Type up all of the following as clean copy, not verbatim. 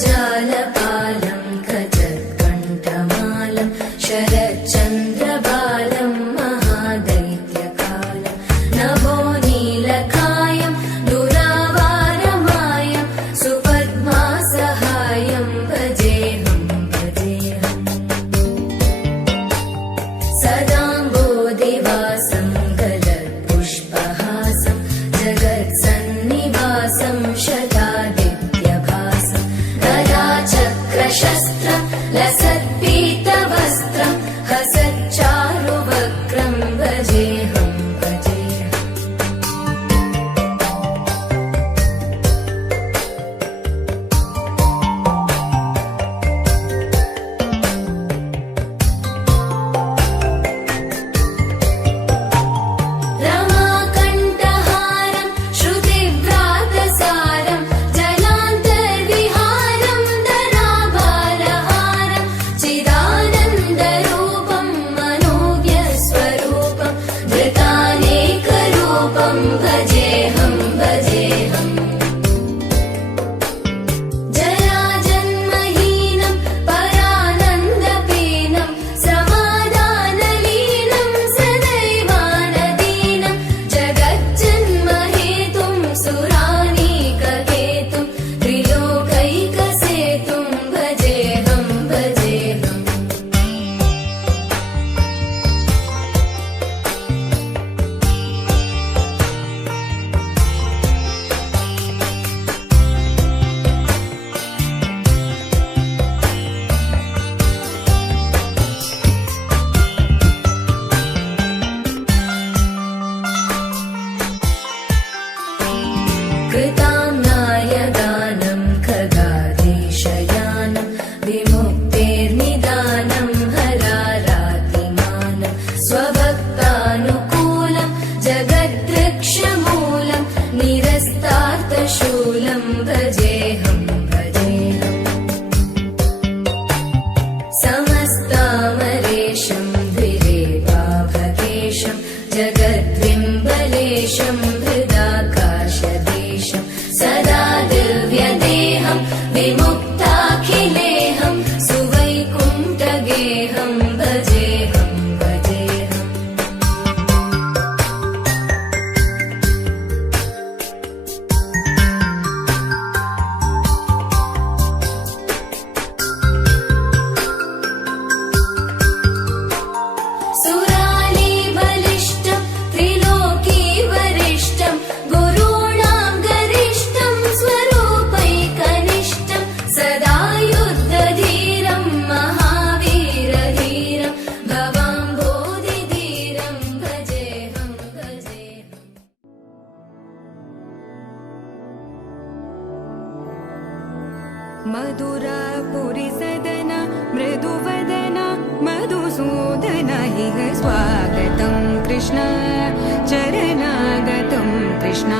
जगज्जालपालं खचत्कण्ठमालं शरच्चन्द्रबालं महादैत्यकालं नभो नीलकायं दुरावारमायं सुपद्मासहायं भजेऽहं सदाम्बोधिवासं गलत्पुष्पहासं जगत्सन्निवासं शतादित्यभासं गदाचक्रशस्त्रं लसत्पीतवस्त्रं हसच्चारुवक्त्रं भजेऽहं रमाकण्ठहारं श्रुतिव्रातसारं जलान्तर्विहारं धराभारहारं चिदानन्दरूपं मनोज्ञस्वरूपं धृतानेकरूपं भजेऽहं जराजन्महीनं परानन्दपीनं समाधानलीनं सदैवानदीनं जगज्जन्महेतुं सुरानीककेतुं त्रिलोकैकसेतुं भजेऽहं कृताम्नायगानं खगाधीशयानं विमुक्तेर्निदानं हरारातिमानं स्वभक्तानुकूलं जगद्वृक्षमूलं निरस्तार्थशूलं भजेऽहं समस्तामरेशं द्विरेवाभकेशं जगद्विम्बलेशं हृदाकाशदेशं सदा दिव्यदेहं विमुक्ताखिलेहं सुवैकुण्ठगेहं भजेऽहं सुरालीबलिष्ठं त्रिलोकीवरिष्ठं गुरूणां गरिष्ठं स्वरूपैकनिष्ठं सदा युद्धधीरं महावीरधीरं भवाम्बोधिधीरं भजेऽहं मधुरापुरीसदन मृदुवदन मधुसूदन इह स्वागतं कृष्ण चरणागतं कृष्ण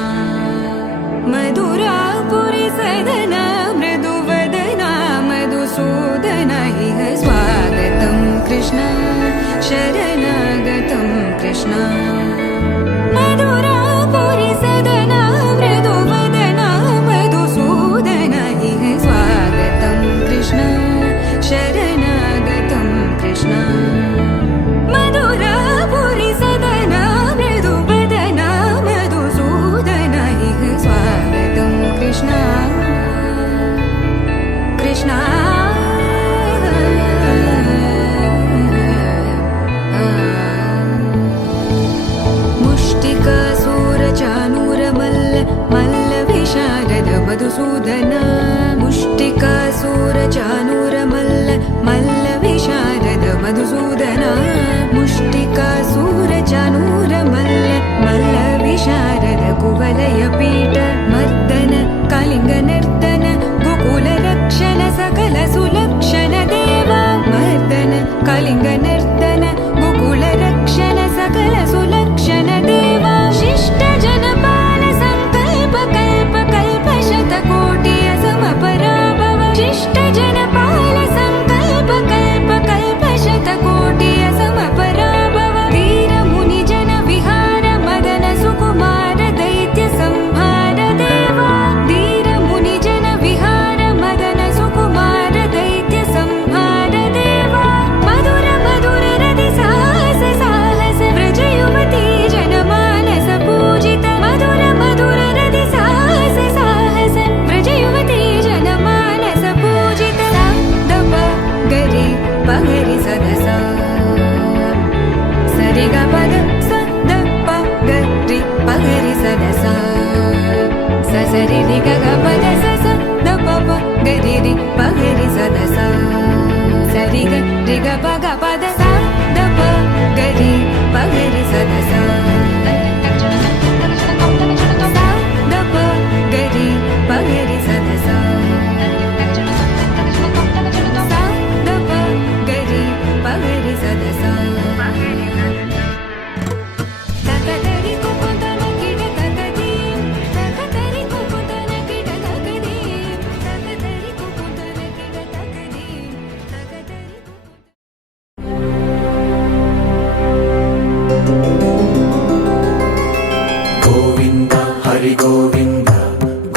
मधुरापुरीसदन मृदुवदन मधुसूदन इह स्वागतं कृष्ण शरणागतं कृष्ण मधुरापुरीसदन मृदुवदन मधुसूदन इह स्वागतं कृष्ण शरणागतं कृष्ण मधुरापुरीसदन मृदुवदन मधुसूदन इह स्वागतं कृष्ण कृष्ण मुष्टिकासूरचानूरमल्ल मल्लविशारद मधुसूदन मुष्टिकासूरचानूरमल्ल मल्लविशारद मधुसूदन मुष्टिकासूरचानूरमल्ल मल्लविशारद कुवलयपीठ मर्दन कलिङ्गनर्तन गोकुलरक्षण सकल सुलक्षण देवा मर्दन कलिङ्गनर्तन गोकुलरक्षण सकल सुलक्षण देवा शिष्ट जनपाल संकल्प कल्प कल्प शतकोटि असमपराभव शिष्ट जनपाल పగరి సదసా సరిగ పద సద పగరి పగరి సదసా సరి రి గ పద స ద ప గరి రి పగరి సదసా సరి గ రి గ పద స ద ప గరి పగరి సదసా ద ప గరి పగరి సదసా ద ప గరి పగరి సదసా తకదరి కుకుందన కిడ తకది తకదరి కుకుందన కిడ తకది తకదరి కుకుందన కిడ తకది తకదరి గోవింద హరి గోవింద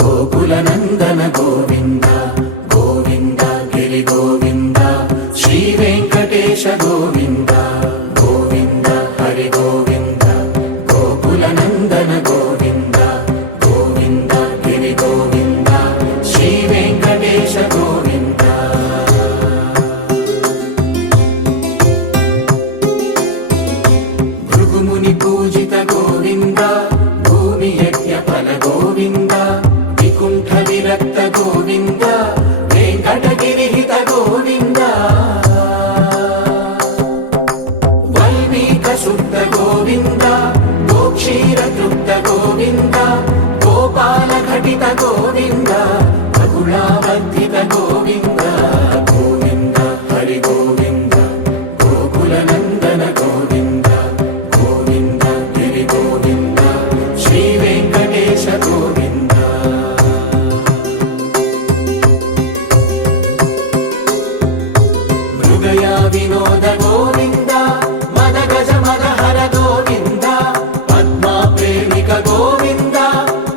గోకుల నందన గోవింద గోవింద గిరి గోవింద శ్రీ వెంకటేశ గోవింద గోవింద హరి గోవింద గోకుల నందన గోవింద గోవింద గిరి గోవింద శ్రీ వెంకటేశ గోవింద భృగుముని పూజిత గోవింద భూమి యజ్ఞ ఫల గోవింద వికుంఠ విరక్త గోవింద వెంకటగిరిహిత గోవింద వల్మీక శుద్ధ గోవింద గోక్షీర తృప్త గోవింద గోపాల ఘటిత గోవింద బహుళావర్ధిత గోవింద గోవింద హరి గోవింద గోకుల నందన గోవింద గోవింద గిరి గోవింద శ్రీ వెంకటేశ గోవింద మృగయా వినోద గోవింద మద గజ మద హర గోవింద పద్మా ప్రేమిక గోవింద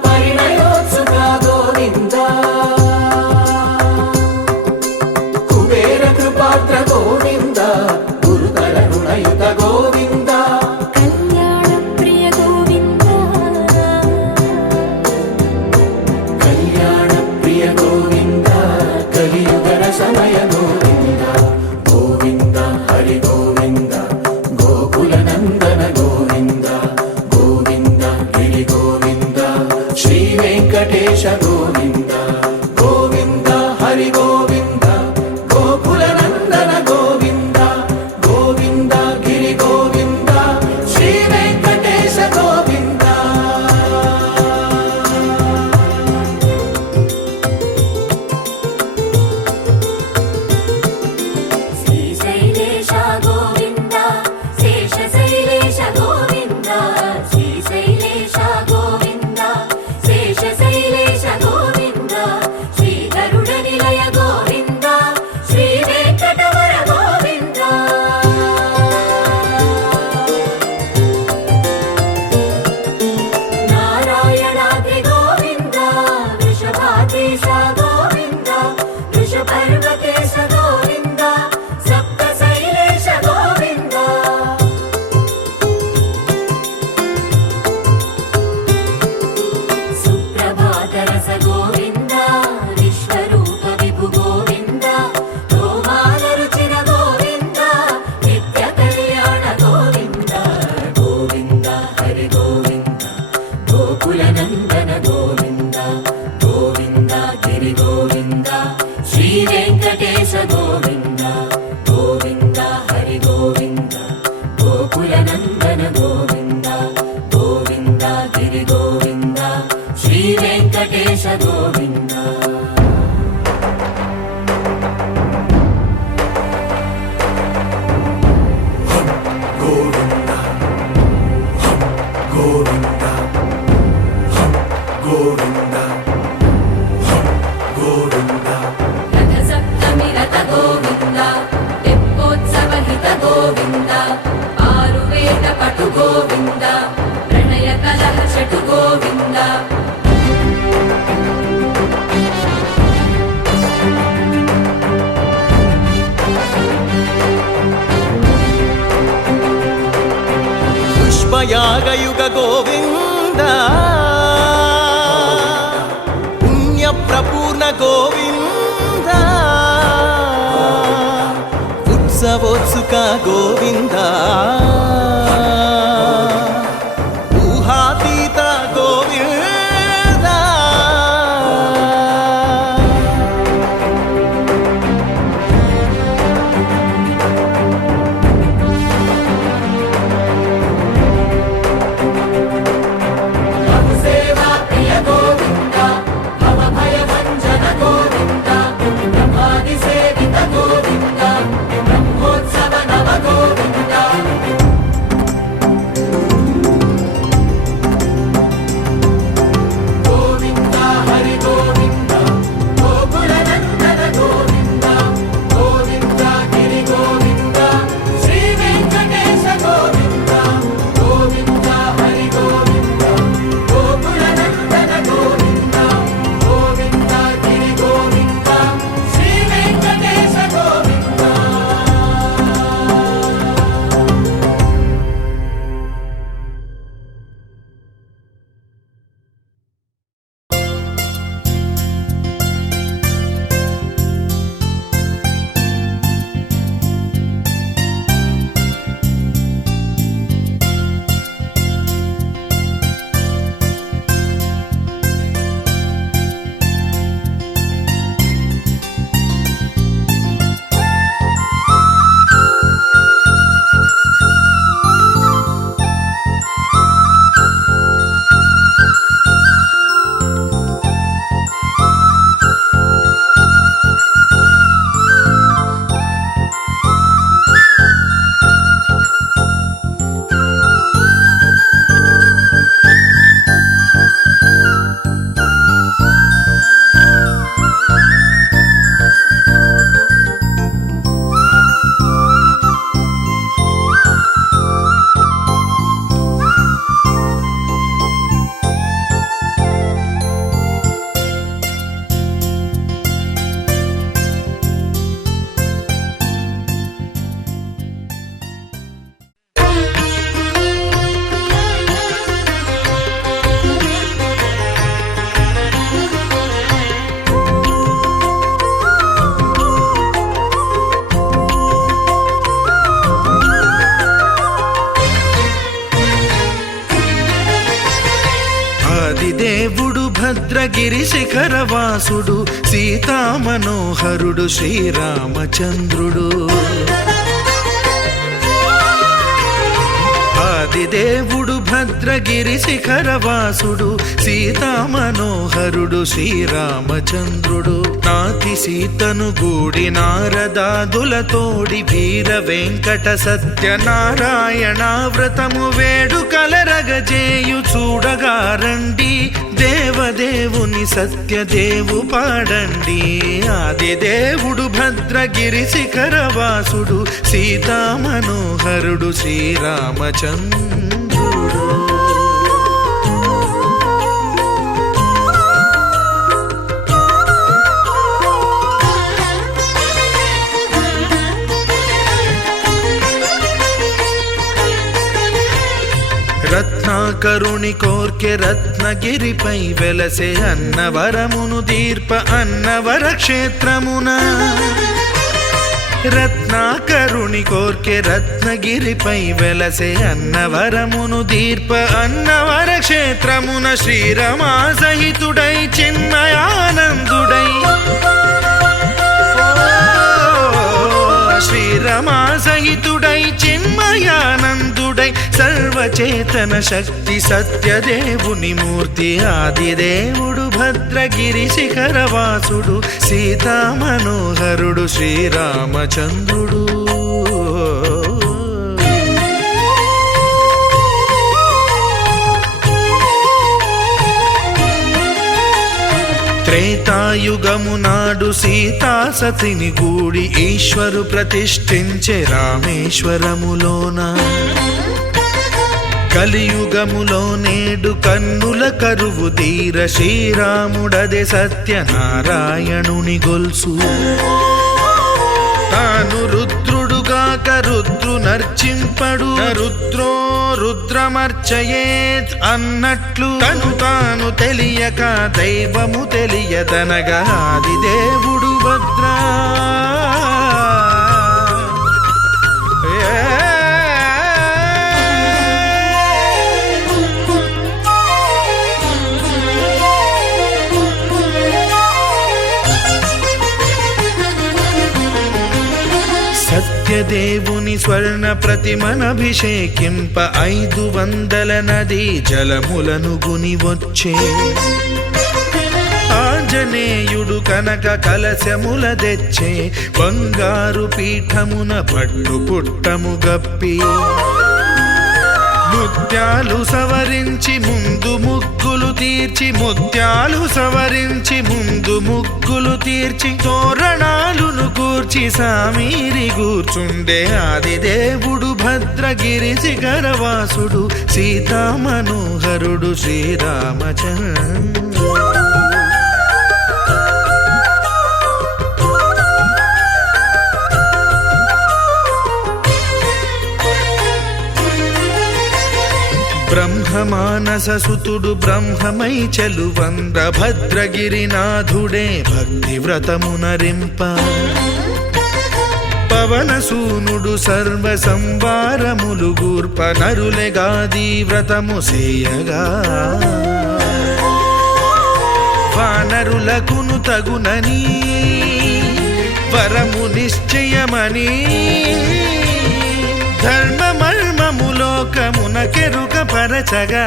పరిణయోత్సుక గోవింద కుబేర కృపాత్ర గోవింద గురుతర రుణయుత గోవింద కళ్యాణ ప్రియ గోవింద కళ్యాణ ప్రియ గోవింద కలియుగ రసమయ గోవింద గోవింద హరి గోవింద గోకుల నందన గోవింద గోవింద గిరి గోవింద శ్రీ వెంకటేశ గోవింద గోవింద హరి గోవింద గోకుల నందన గోవింద గోవింద గిరి గోవింద శ్రీ వెంకటేశ గోవింద శ్రీశైలేశ గోవింద శేషశైలేశ గోవింద శ్రీశైలేశ గోవింద శేషశైలేశ గోవింద శ్రీ గరుడ నిలయ గోవింద శ్రీ వెంకటవర గోవింద నారాయణాద్రి గోవింద వృషభాదేశ గోవింద వృషపర్వతేశ గోవింద సప్త శైలేశ గోవింద సుప్రభాత రస గోవింద విశ్వరూప విభు గోవింద గోమాల రుచిర గోవింద నిత్య కళ్యాణ గోవింద గోవింద హరి గోవింద గోకుల నందన గోవింద గోవింద గిరి గోవింద శ్రీ వెంకటేశ గోవింద గోవింద హరి గోవింద గోకుల నందన గోవింద గోవింద గిరి గోవింద శ్రీ వెంకటేశ గోవింద గోవింద గోవింద గోవింద గోవింద రథ సప్తమి రథ గోవింద తెప్పోత్సవ హిత గోవింద ఆరువేద పటు గోవింద ప్రణయ కలహ షటు గోవింద పుష్పయాగయుగ గోవింద పుణ్య ప్రపూర్ణ గోవింద ఉత్సవోత్సుక గోవింద ఊహాతీత గోవింద సేవా ప్రియ గోవింద భవ భయ భంజన గోవింద బ్రహ్మాది సేవిత గోవింద బ్రహ్మోత్సవ నవ గోవింద గోవింద హరి గోవింద గోకుల నందన గోవింద గోవింద గిరి గోవింద శ్రీ వెంకటేశ గోవింద గోవింద హరి గోవింద గోకుల నందన గోవింద గోవింద గిరి గోవింద శ్రీ వెంకటేశ గోవింద ఆదిదేవుడు భద్రగిరి శిఖరవాసుడు సీతామనోహరుడు శ్రీరామచంద్రుడు ఆదిదేవుడు భద్రగిరి శిఖరవాసుడు సీతామనోహరుడు శ్రీరామచంద్రుడు నాతి సీతను గూడి నారదాదులతోడి వీర వెంకట సత్యనారాయణ వ్రతము వేడుకలరగజేయు చూడగా రండి దేవదేవుని సత్యదేవు పాడండి ఆదిదేవుడు భద్రగిరి శిఖరవాసుడు సీతామనోహరుడు శ్రీరామచంద్రుడు రత్నాకరుని కోర్కె రత్నగిరిపై వెలసే అన్నవరమును దీర్ప అన్నవర క్షేత్రమున రత్నాకరుని కోర్కె రత్నగిరిపై వెలసే అన్నవరమును దీర్ప అన్నవర క్షేత్రమున శ్రీరమా సహితుడై చిన్మయానందుడై శ్రీరమా సహితుడై చిన్మయానందుడై సర్వచేతన శక్తి సత్యదేవుని మూర్తి ఆదిదేవుడు భద్రగిరి శిఖరవాసుడు సీతామనోహరుడు శ్రీరామచంద్రుడు త్రేతాయుగము నాడు సీతాసతిని గూడి ఈశ్వరు ప్రతిష్ఠించే రామేశ్వరములోన కలియుగములో నేడు కన్నుల కరువు తీర శ్రీరాముడదే సత్యనారాయణుని గొల్సు తాను రుద్రుడుగాక రుద్రు నర్చింపడు రుద్రో రుద్రమర్చయేత్ అన్నట్లు తను తాను తెలియక దైవము తెలియదనగా ఆదిదేవుడు భద్రా సత్యదేవుని స్వర్ణ ప్రతిమనభిషేకింప 500 నదీ జలములను గుని వచ్చే ఆంజనేయుడు కనక కలశముల తెచ్చే బంగారు పీఠమున పట్టు పుట్టము గప్పి ముత్యాలు సవరించి ముందు ముగ్గులు తీర్చి ముత్యాలు సవరించి ముందు ముగ్గులు తీర్చి తోరణాలును కూర్చి సామీరి కూర్చుండే ఆదిదేవుడు భద్రగిరి శిఖరవాసుడు సీతామనోహరుడు శ్రీరామచంద్రుడు. బ్రహ్మమానససుతుడు బ్రహ్మమై చెలువంద్ర భద్రగిరినాథుడే భక్తి వ్రతమునరింప పవనసూనుడు సర్వ సంవారములు గూర్ప నరులెగాది వ్రతము సేయగా వానరులకును తగునని వరము నిశ్చయమని ధర్మమర్మములోకమున కెరుక పరచగా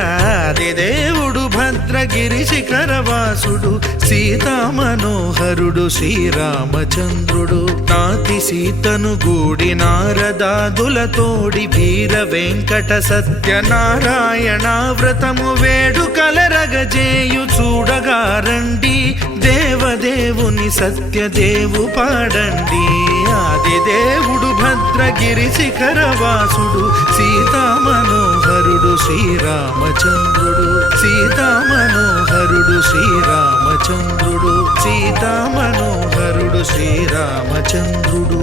దేవుడు భద్రగిరి శిఖరవాసుడు సీతామనోహరుడు శ్రీరామచంద్రుడు. నాతి సీతను గూడి నారదాదులతోడి వీర వెంకట సత్యనారాయణ వ్రతము వేడుకలరగజేయు చూడగా రండి దేవదేవుని సత్యదేవు పాడండి. ఆదిదేవుడు భద్రగిరి శిఖరవాసుడు సీతామనోహరుడు శ్రీరామచంద్రుడు. సీతామనోహరుడు శ్రీరామచంద్రుడు. సీతామనోహరుడు శ్రీరామచంద్రుడు.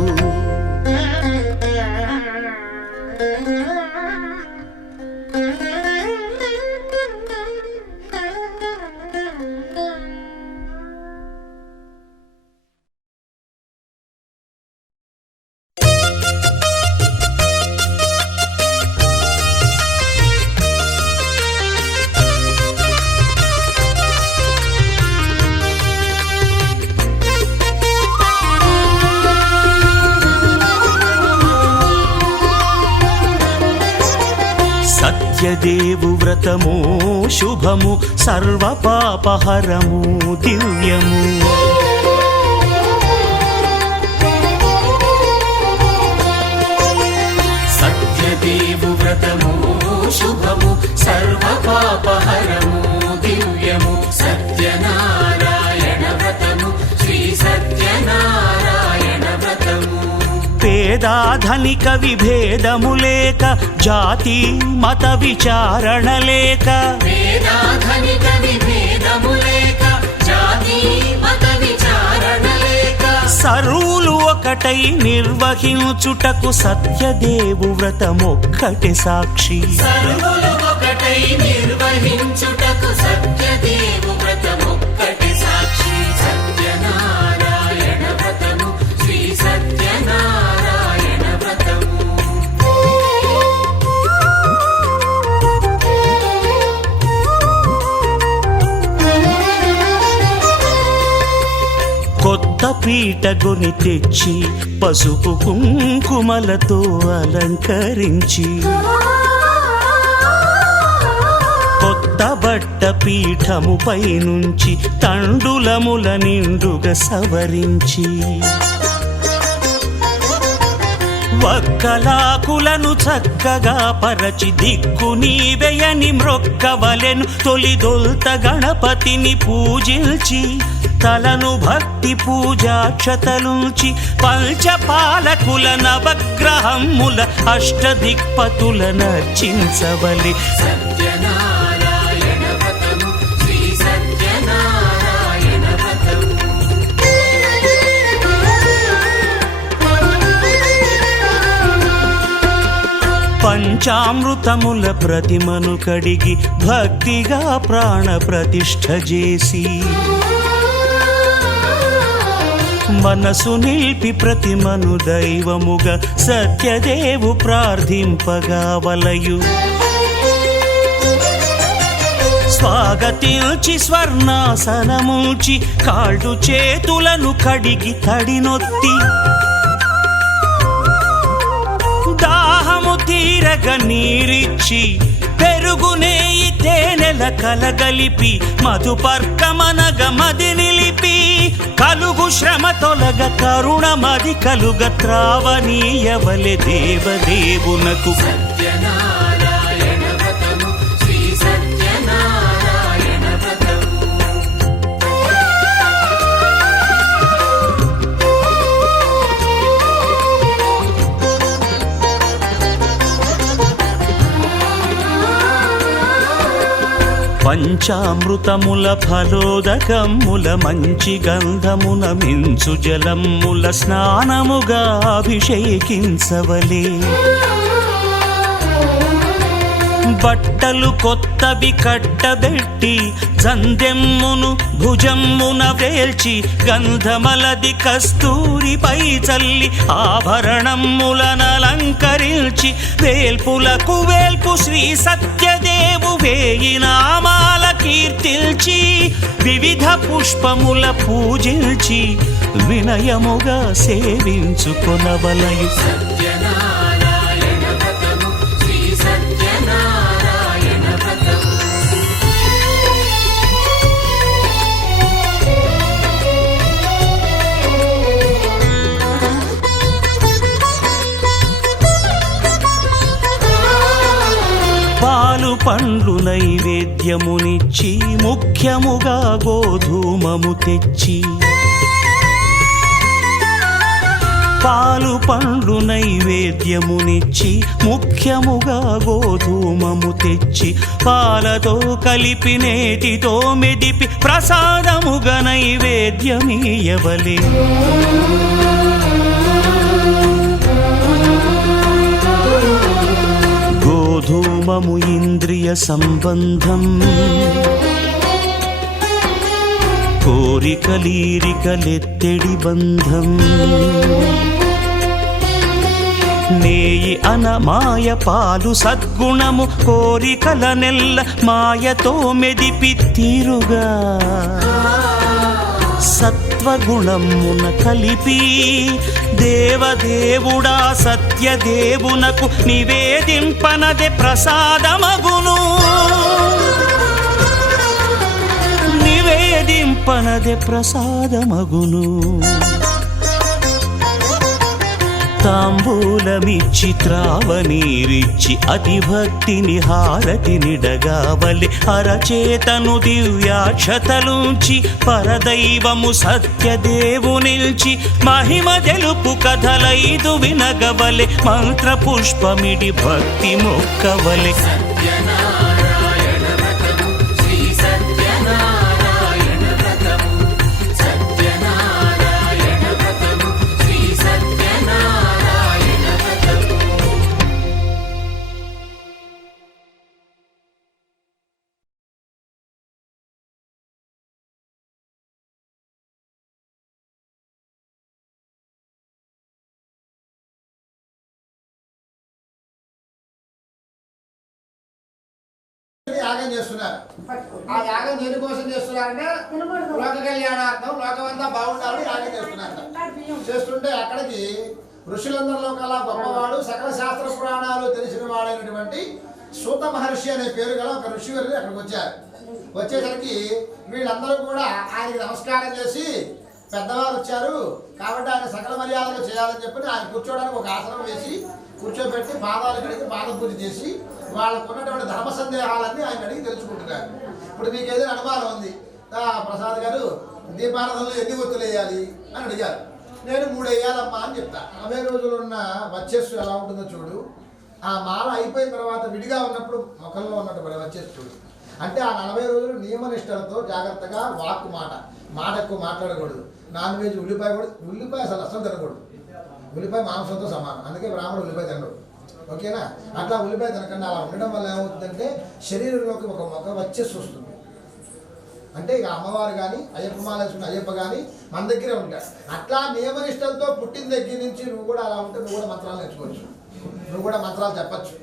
సత్యదేవు వ్రతము శుభము సర్వపాపహరము దివ్యము. సత్యదేవు వ్రతము శుభము సర్వపాపహరము దివ్యము. సత్యనారాయణ వ్రతము శ్రీ సత్యనారాయణ వ్రతము. పేదాధనిక విభేదము లేక జాతి మత విచారణ లేక వేదాధనిక విభేదము లేక జాతి మత విచారణ లేక సర్వులు ఒకటై నిర్వహించుటకు సత్యదేవు వ్రతమొక్కటి సాక్షి. సర్వులు ఒకటై నిర్వహించుటకు సత్యదేవు వ్రతమొక్కటి సాక్షి. సత్యనారాయణ వ్రతము శ్రీ సత్యనారాయణ వ్రతము. కొత్త పీటగొని తెచ్చి పసుపు కుంకుమలతో అలంకరించి కొత్త బట్ట పీఠముపై నుంచి తండులముల నిండుగా సవరించి వక్కలాకులను చక్కగా పరచి దిక్కు నీవెయని మ్రొక్కవలెను. తొలిదొల్త గణపతిని పూజించి తలను భక్తి పూజాక్షతలుంచి పంచపాలకుల నవగ్రహముల అష్టదిక్పతుల నర్చించవలె. సత్యనారాయణ వ్రతము శ్రీ సత్యనారాయణ వ్రతము. పంచామృతముల ప్రతిమను కడిగి భక్తిగా ప్రాణ ప్రతిష్ఠ చేసి మనసు నిలిపి ప్రతిమను దైవముగా సత్యదేవు ప్రార్థింపగా వలయు. స్వాగతించి స్వర్ణాసనముంచి కాళ్ళు చేతులను కడిగి తడినొత్తి తీరగ నీరిచ్చి పెరుగు నేయి తేనెల కలగలిపి మధుపర్కమనగ మది నిలిపి కలుగు శ్రమ తొలగ కరుణ మది కలుగ త్రావనీయవలె దేవదేవునకు సత్యనారాయణ వ్రతము శ్రీ సత్యనారాయణ వ్రతము పంచామృతముల ఫలోదకముల మంచి గంధమున మించు జలముల స్నానముగా అభిషేకించవలే బట్టలు కొత్తవి కట్టబెట్టి జందెమ్మును భుజమ్మున వేల్చి గంధమలది కస్తూరిపై చల్లి ఆభరణములనలంకరించి వేల్పులకు వేల్పు శ్రీ సత్యదేవు వేయి నామాల కీర్తిల్చి వివిధ పుష్పముల పూజించి వినయముగా సేవించుకొనవలయు సత్యనారాయణ వ్రతము శ్రీ సత్యనారాయణ వ్రతము పాలు పండ్లు నైవేద్యమునిచ్చి ముఖ్యముగా గోధూమము తెచ్చి పాలు పండ్లు నైవేద్యమునిచ్చి ముఖ్యముగా గోధూమము తెచ్చి పాలతో కలిపి నేతితో మెదిపి ప్రసాదముగా నైవేద్యమీయవలే గోధూమము ఇంద్రియ సంబంధం కోరికలీరికలెత్తెడి బంధం నేయి అనమాయ పాలు సద్గుణము కోరికల నెల్ల మాయతో మెదిపి తీరుగా సత్వగుణమున కలిపి దేవదేవుడా సత్యదేవునకు నివేదింపనదే ప్రసాదమగును నివేదింపనదే ప్రసాదమగును తాంబూలమిచ్చి త్రావనీరిచ్చి అతి భక్తిని హారతినిడగావలి అరచేతను దివ్యాక్షతలుంచి పరదైవము సత్యదేవు నిల్చి మహిమ తెలుపు కథలైదు వినగవలె మంత్ర పుష్పమిడి భక్తి మొక్కవలె సత్యనారాయణ వ్రతము శ్రీ సత్యనారాయణ వ్రతము సత్యనారాయణ వ్రతము శ్రీ సత్యనారాయణ వ్రతము యాగం చేస్తున్నారు. ఆ యాగం దేనికోసం చేస్తున్నారంటే లోక కళ్యాణార్థం లోకమంతా బాగుండాలని యాగం చేస్తున్నారు. చేస్తుంటే అక్కడికి ఋషులందరిలో కల్లా గొప్పవాడు సకల శాస్త్ర పురాణాలు తెలిసిన వాడైనటువంటి సూత మహర్షి అనే పేరు గల ఒక ఋషి వెళ్ళి అక్కడికి వచ్చారు. వచ్చేసరికి వీళ్ళందరూ కూడా ఆయనకి నమస్కారం చేసి పెద్దవారు వచ్చారు కాబట్టి ఆయన సకల మర్యాదలు చేయాలని చెప్పి ఆయన కూర్చోడానికి ఒక ఆసనం వేసి కూర్చోబెట్టి పాదాలు కడిగి పాద పూజ చేసి వాళ్ళకు ఉన్నటువంటి ధర్మ సందేహాలన్నీ ఆయన అడిగి తెలుసుకుంటున్నారు. ఇప్పుడు మీకు ఏదైనా అనుమానం ఉంది, ప్రసాద్ గారు దీపారాధనలో ఎన్ని ఒత్తులు వేయాలి అని అడిగారు. నేను 3 వేయాలమ్మా అని చెప్తా. 40 రోజులు ఉన్న వచ్చేసు ఎలా ఉంటుందో చూడు, ఆ మాల అయిపోయిన తర్వాత విడిగా ఉన్నప్పుడు ముఖంలో ఉన్నటువంటి వచ్చేసి చూడు. అంటే ఆ 40 రోజులు నియమనిష్టలతో జాగ్రత్తగా వాక్కు మాట ఎక్కువ మాట్లాడకూడదు. నాన్ వెజ్ ఉల్లిపాయ అసలు తినకూడదు. ఉల్లిపాయ మాంసంతో సమానం, అందుకే బ్రాహ్మణుడు ఉల్లిపాయ తినడు. ఓకేనా? అట్లా ఉల్లిపాయ తినకుండా అలా ఉండడం వల్ల ఏమవుతుందంటే శరీరంలోకి ఒక మొక్క వచ్చేసి వస్తుంది. అంటే ఇక అమ్మవారు కానీ అయ్యప్ప మాలేసుకున్న అయ్యప్ప కానీ మన దగ్గరే ఉంటాడు. అట్లా నియమనిష్టలతో పుట్టిన దగ్గర నుంచి నువ్వు కూడా అలా ఉంటే నువ్వు కూడా మంత్రాలు నేర్చుకోవచ్చు, నువ్వు కూడా మంత్రాలు చెప్పచ్చు.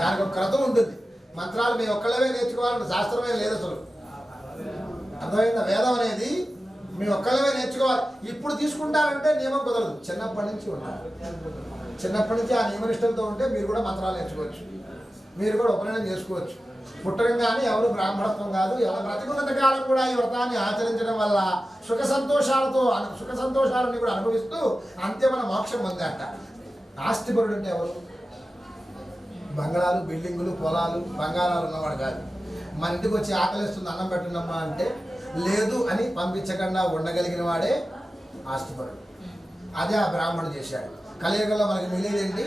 దానికి ఒక క్రతం ఉంటుంది. మంత్రాలు మేము ఒక్కళ్ళవే నేర్చుకోవాలన్న శాస్త్రమే లేదు అసలు. అర్థమైందా? వేదం అనేది మీ ఒక్కళ్ళమే నేర్చుకోవాలి. ఇప్పుడు తీసుకుంటారంటే నియమం కుదరదు, చిన్నప్పటి నుంచి ఉండాలి. చిన్నప్పటి నుంచి ఆ నియమనిష్టలతో ఉంటే మీరు కూడా మంత్రాలు నేర్చుకోవచ్చు, మీరు కూడా ఉపనయనం చేసుకోవచ్చు. పుట్టకంగానే ఎవరు బ్రాహ్మణత్వం కాదు. ఎవరు బ్రతికున్నంత కాలం కూడా ఈ వ్రతాన్ని ఆచరించడం వల్ల సుఖ సంతోషాలని కూడా అనుభవిస్తూ అంత్యమైన మోక్షం పొందాట. ఆస్తిపరుడు అంటే ఎవరు? బంగాళాలు, బిల్డింగులు, పొలాలు, బంగారాలు ఉన్నవాడు కాదు. మన ఇంటికి వచ్చి ఆకలిస్తుంది అన్నం పెట్టండమ్మా అంటే లేదు అని పంపించకుండా ఉండగలిగిన వాడే ఆస్తిపరుడు. అదే ఆ బ్రాహ్మణుడు చేశాడు. కలియుగంలో మనకి మిగిలేదేంటి?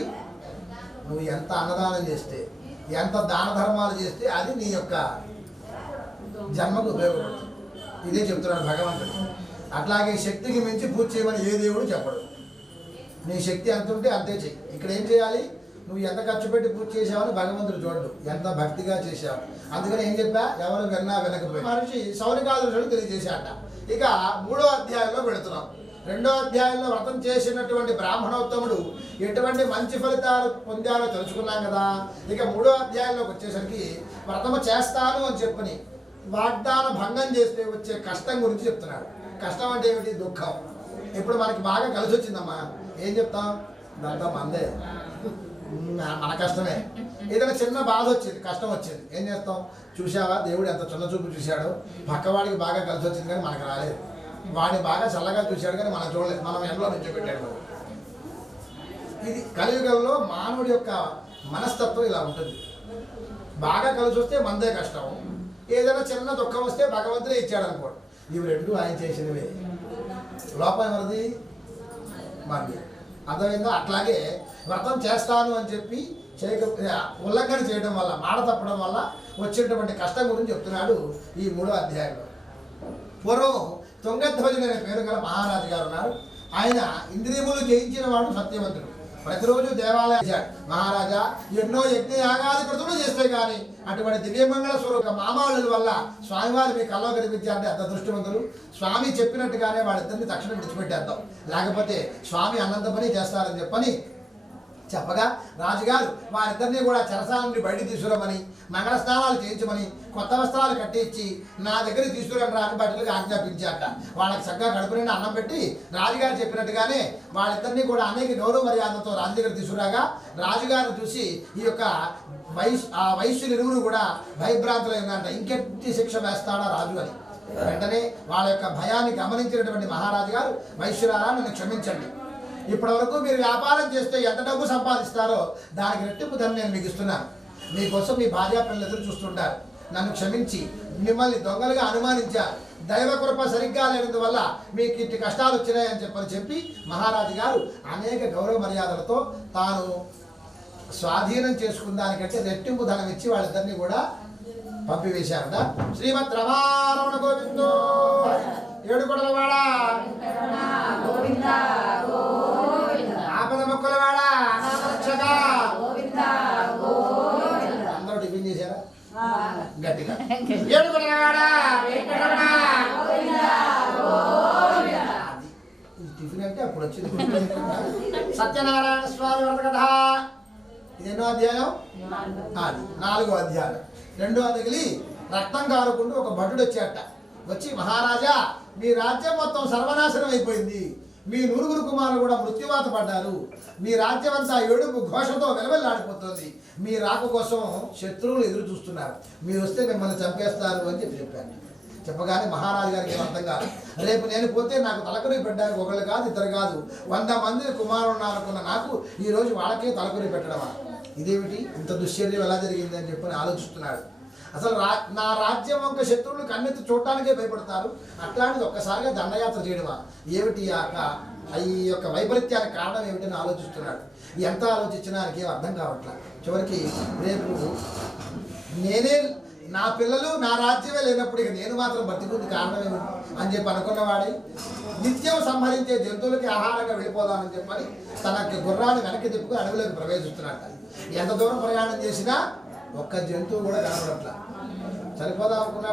నువ్వు ఎంత అన్నదానం చేస్తే, ఎంత దాన ధర్మాలు చేస్తే అది నీ యొక్క జన్మకు ఉపయోగపడుతుంది. ఇదే చెప్తున్నాడు భగవంతుడు. అట్లాగే శక్తికి మించి పూజ చేయమని ఏ దేవుడు చెప్పడు. నీ శక్తి ఎంత ఉంటే అంతే చెయ్యి. ఇక్కడ ఏం చేయాలి? నువ్వు ఎంత ఖర్చు పెట్టి పూజ చేసావని భగవంతుడు చూడడు, ఎంత భక్తిగా చేశావు. అందుకని ఏం చెప్పా? ఎవరు విన్నా వినకపోయి మనిషి సౌనికాదులు తెలియజేశాట. ఇక 3వ అధ్యాయంలో పెడుతున్నాం. 2వ అధ్యాయంలో వ్రతం చేసినటువంటి బ్రాహ్మణోత్తముడు ఎటువంటి మంచి ఫలితాలు పొందాలో తెలుసుకున్నాం కదా. ఇక 3వ అధ్యాయంలోకి వచ్చేసరికి వ్రతము చేస్తాను అని చెప్పని వాగ్దాన భంగం చేస్తే వచ్చే కష్టం గురించి చెప్తున్నాడు. కష్టం అంటే ఏమిటి? దుఃఖం. ఇప్పుడు మనకి బాగా కలిసి వచ్చిందమ్మా, ఏం చెప్తాం? దాంతో మందే, మన కష్టమే. ఏదైనా చిన్న బాధ వచ్చింది, కష్టం వచ్చింది, ఏం చేస్తాం? చూసావా దేవుడు ఎంత చిన్న చూపు చూశాడు, పక్కవాడికి బాగా కలిసి వచ్చింది కానీ మనకు రాలేదు. వాడిని బాగా చల్లగా చూశాడు కానీ మనం చూడలేదు, మనం ఎండలో నుంచి పెట్టాడు. ఇది కలియుగంలో మానవుడి యొక్క మనస్తత్వం ఇలా ఉంటుంది. బాగా కలిసి వస్తే మందే కష్టం, ఏదైనా చిన్న దుఃఖం వస్తే భగవంతుడే ఇచ్చాడు అనుకోండి. ఇవి రెండు ఆయన చేసినవే. లోపం ఎవరిది? మనది. అర్థమైందో? అట్లాగే వ్రతం చేస్తాను అని చెప్పి ఉల్లంఘన చేయడం వల్ల, మాట తప్పడం వల్ల వచ్చేటువంటి కష్టం గురించి చెప్తున్నాడు ఈ 3వ అధ్యాయంలో. పూర్వం తుంగధ్వజుడు అనే పేరు గల మహారాజు గారు ఉన్నారు. ఆయన ఇంద్రియములు జయించిన వాడు సత్యవంతుడు. ప్రతిరోజు దేవాలయం చేశాడు. మహారాజా ఎన్నో యజ్ఞయాగాది కృతులు చేస్తే కానీ అటువంటి దివ్యమంగళ స్వరూప మామాళ్ళ వల్ల స్వామివారి మీ కల్లో కనిపించారంటే అంత దృష్టివంతులు. స్వామి చెప్పినట్టుగానే వాళ్ళిద్దరిని తక్షణం విడిచిపెట్టేద్దాం, లేకపోతే స్వామి అన్నంత పని చేస్తారని చెప్పని చెప్పగా రాజుగారు వారిద్దరినీ కూడా చెరసాల నుండి బయటికి తీసుకురమని, మంగళ స్నానాలు చేయించమని, కొత్త వస్త్రాలు కట్టించి నా దగ్గరికి తీసుకురండి అని బట్టలకు ఆజ్ఞాపించాట. వాళ్ళకి చక్కగా కడుపు నిండా అన్నం పెట్టి రాజుగారు చెప్పినట్టుగానే వాళ్ళిద్దరినీ కూడా అనేక గౌరవ మర్యాదలతో రాజు దగ్గర తీసుకురాగా రాజుగారు చూసి ఈ యొక్క వైశ్యులు ఇరువురు కూడా భయభ్రాంతులై ఉన్నారంట. ఇంకెట్టి శిక్ష వేస్తాడా రాజు అని. వెంటనే వాళ్ళ యొక్క భయాన్ని గమనించినటువంటి మహారాజు గారు, వైశ్యులారా నన్ను క్షమించండి, ఇప్పటి వరకు మీరు వ్యాపారం చేస్తే ఎంత డబ్బు సంపాదిస్తారో దానికి రెట్టింపు ధనం నేను మీకు ఇస్తున్నాను. మీకోసం మీ భార్య పిల్లలు ఎదురు చూస్తుంటారు. నన్ను క్షమించి మిమ్మల్ని దొంగలుగా అనుమానించారు, దైవ కృప సరిగ్గా లేనందువల్ల మీకు ఇంటి కష్టాలు వచ్చినాయని చెప్పి మహారాజు గారు అనేక గౌరవ మర్యాదలతో తాను స్వాధీనం చేసుకున్న దానికంటే రెట్టింపు ధనం ఇచ్చి వాళ్ళిద్దరినీ కూడా పంపివేశారట. శ్రీమద్ రమారమణ గోవిందో ఏడుకొండలవాడ ఆపద మొక్కలవాడ అందరూ టిఫిన్ చేశారా గట్టిగా? ఏడుకొండలవాడ టిఫిన్ అంటే అప్పుడు వచ్చింది. సత్యనారాయణ స్వామి వ్రత కథ. ఇది ఎన్నో అధ్యాయం? అది 4వ అధ్యాయం. 2వ తగిలి రక్తం కారుకుంటూ ఒక భటుడు వచ్చాట. వచ్చి మహారాజా మీ రాజ్యం మొత్తం సర్వనాశనం అయిపోయింది, మీ 9 కుమారులు కూడా మృత్యువాత పడ్డారు, మీ రాజ్యం అంతా ఏడుపు ఘోషతో వెలవెల్లాడిపోతుంది, మీ రాక కోసం శత్రువులు ఎదురు చూస్తున్నారు, మీరు వస్తే మిమ్మల్ని చంపేస్తారు అని చెప్పాను. చెప్పగానే మహారాజు గారికి ఏం అర్థం కాదు. రేపు నేను పోతే నాకు తలకొరి పెట్టడానికి ఒకళ్ళు కాదు, ఇద్దరు కాదు, 100 మంది కుమారులు ఉన్నారనుకున్న నాకు ఈరోజు వాళ్ళకే తలకొరి పెట్టడమా? ఇదేమిటి ఇంత దుశ్చర్యం ఎలా జరిగింది అని చెప్పని ఆలోచిస్తున్నాడు. అసలు నా రాజ్యం యొక్క శత్రువులు కన్నెత్తి చూడటానికే భయపడతారు, అట్లాంటిది ఒక్కసారిగా దండయాత్ర చేయడమా? ఏమిటి ఈ యొక్క వైపరీత్యానికి కారణం ఏమిటని ఆలోచిస్తున్నాడు. ఎంత ఆలోచించినా ఆయనకి ఏం అర్థం కావట్లా. చివరికి రేపు నేనే నా పిల్లలు నా రాజ్యమే లేనప్పుడు ఇక నేను మాత్రం బతికుంది కారణం ఏమిటి అని చెప్పి అనుకున్నవాడి నిత్యం సంహరించే జంతువులకి ఆహారంగా వెళ్ళిపోదామని చెప్పని తనకి గుర్రాన్ని వెనక్కి తిప్పుకుని అడవిలోకి ప్రవేశిస్తున్నాడు. ఎంత దూరం ప్రయాణం చేసినా ఒక్క జంతువు కూడా కనపడట్లా. సరిపోదాం అనుకున్నా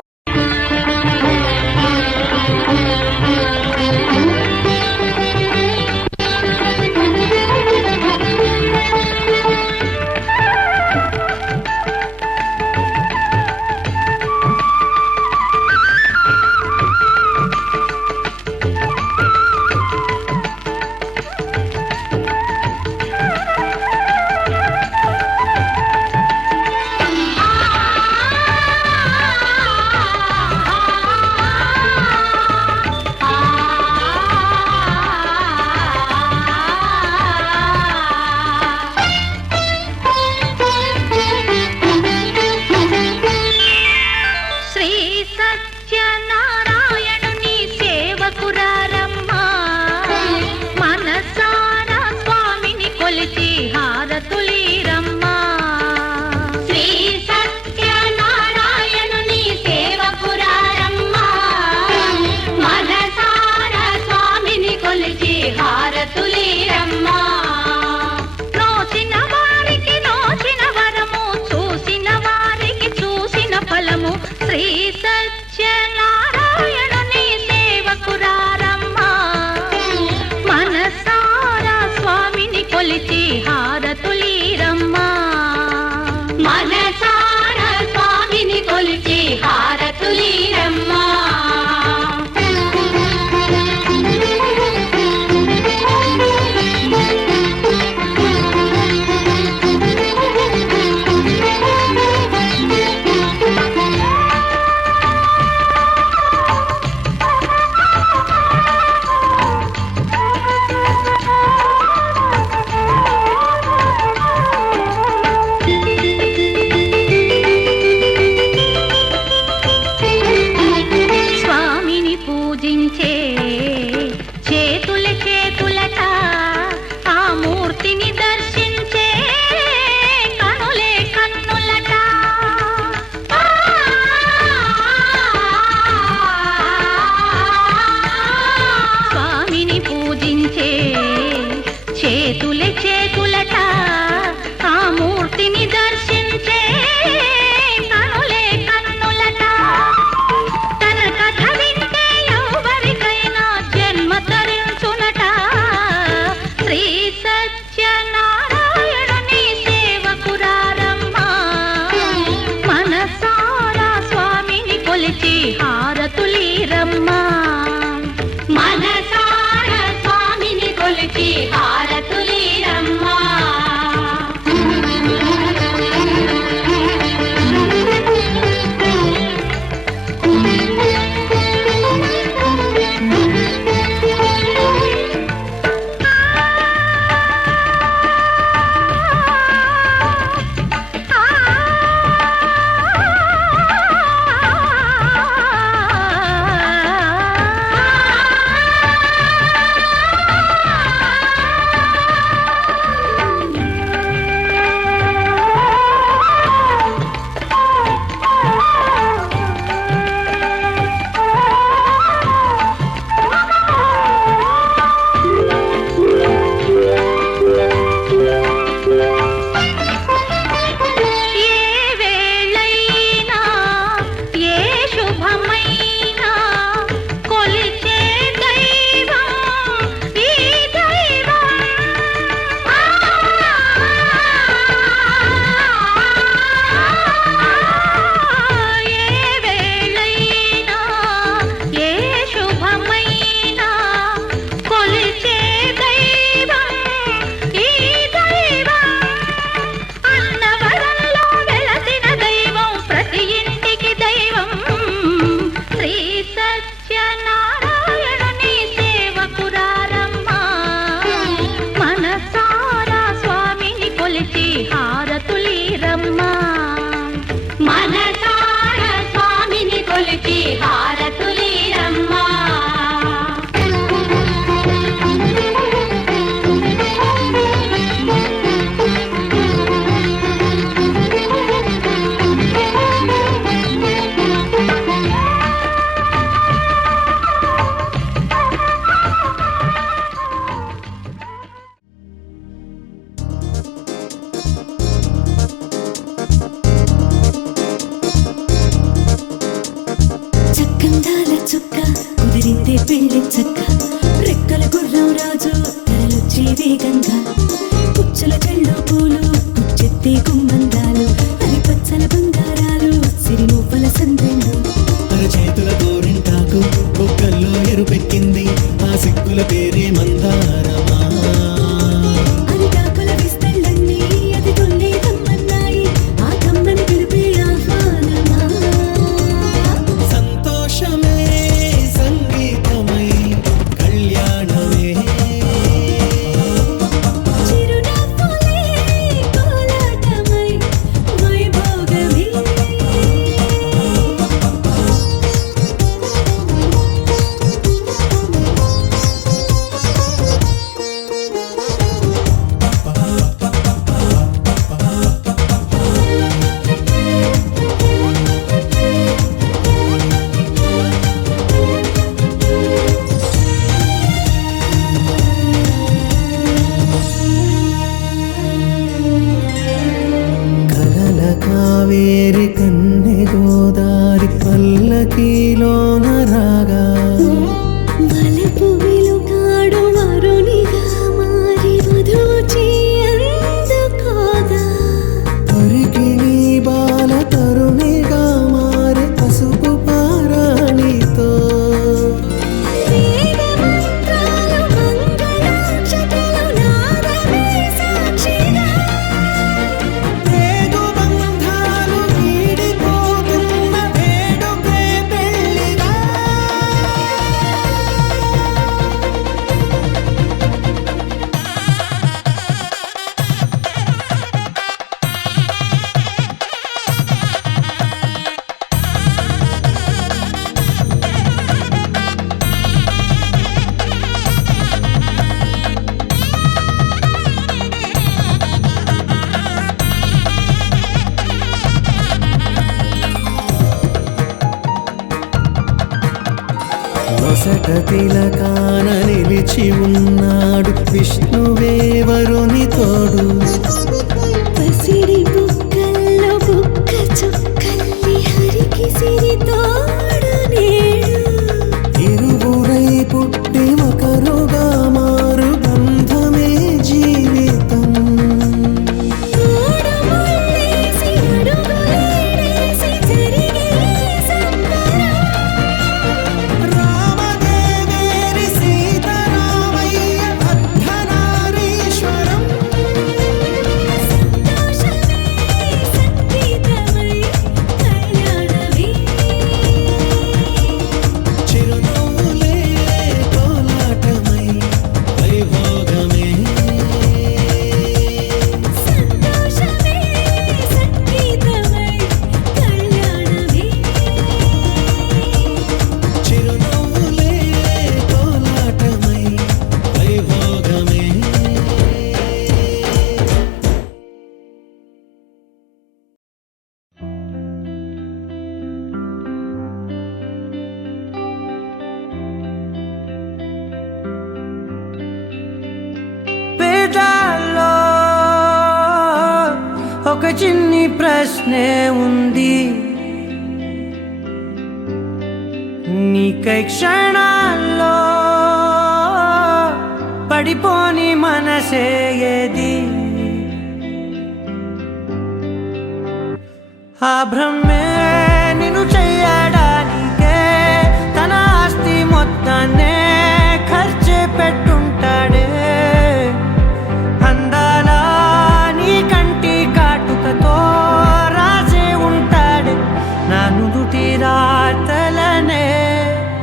చక్క రెక్కల గుర్రం రాజు తరలొచ్చే వేగంగా పుచ్చల చెళ్ళు పూలు కుచ్చెత్తే గుమ్మందాలు అవి పచ్చల బంగారాలు సిరిమూపల సందెళ్ళు చేతుల గోరింటాకు బొక్కల్లో ఎరుపెక్కింది ఆ సిక్కుల పేరే మందారమా అరిటాకుల విస్తళ్ళన్నీ అది తొల్లి కమ్మన్నాయి ఆ కమ్మని పిలిపే ఆహ్వానమా సంతోషమే సంగీతమై కళ్యాణమే చిరునవ్వులే కోలాటమై వైభోగమే కలల కావేరి కన్నె గోదారి పల్లకీలోన రాగా వలపు వెలుగాడు వరునిగా మారి వధూచి అందుకోగా పరికిణి బాల తరుణిగా మారే పసుపు పారాణితో వేద మంత్రాలు మంగళాక్షతలు నాదమే సాక్షిగా రేగు బంధాలు వీడిపోతున్న వేడుకే పెళ్లిగా నొసట తిలకాన నిలిచి ఉన్నాడు విష్ణువే వరుని తోడు పసిడి బుక్కల్లో బుక్క చుక్కల్లి హరికి సిరి తోడు నేడు ఇరువురై పుట్టి ఒకరుగా మారు బంధమే జీవితం మూడు ముళ్ళేసి అడుగులేసి జరిగే సంబరం రామదేవేరి సీతారామయ్య అర్ధనారీశ్వరం సంతోషమే సంగీతమై కళ్యాణమే చిరునవ్వులే కోలాటమై వైభోగమే సంతోషమే సంగీతమై కళ్యాణమే చిరునవ్వులే కోలాటమై వైభోగమే పేదాల్లో ఒక చిన్ని ప్రశ్నే ఉంది నీకై క్షణాల్లో పడిపోని మనసే ఏది ఆ భ్రమే నిన్ను చెయ్యడానికే తన ఆస్తి మొత్తాన్నే ఖర్చు పెట్టుంటాడే అందాల నీ కంటి కాటుకతో రాసే ఉంటాడే నా నుదుటి రాతలనే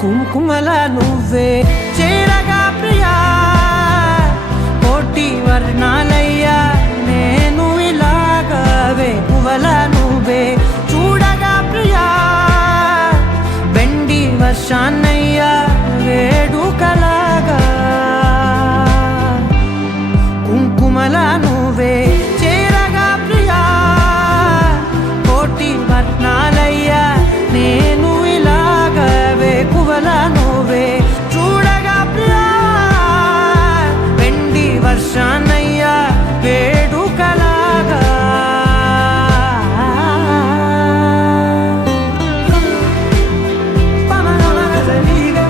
కుంకుమల నువ్వే చేరగా ప్రియా కోటి వర్ణాలయ్యా నేను ఇలాగవే పువ్వల నువ్వే చూడగా ప్రియా వెండి వర్షాన్నయ్యా వేడుకలాగా కుంకుమల నువ్వే చేరగా ప్రియా కోటి వర్ణాలయ్యా నేను ఇలాగవే కువల నువ్వే చూడగా ప్రియా వెండి వర్షాన్నయ్యా వేడుకలాగా పమనమగజలీగా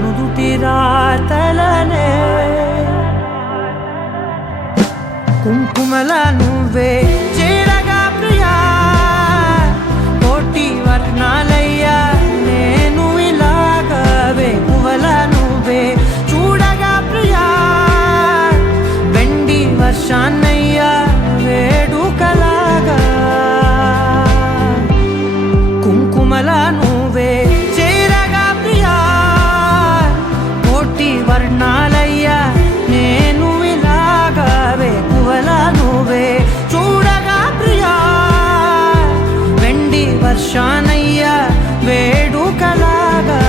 నుదుటి రాతలనే కుంకుమల నువ్వే చేరగా ప్రియా కోటి వర్ణాలయ్యా నేను ఇలాగవే పువ్వల నువ్వే చూడగా ప్రియా వెండి వర్షాన్నయ్యా వేడుకలాగా కుంకుమల నువ్వే చేరగా ప్రియా కోటి వర్ణాలయ్యా నేను ఇలాగవే పువ్వల నువ్వే చూడగా ప్రియా వెండి వర్షానయ్యా వేడుకలాగా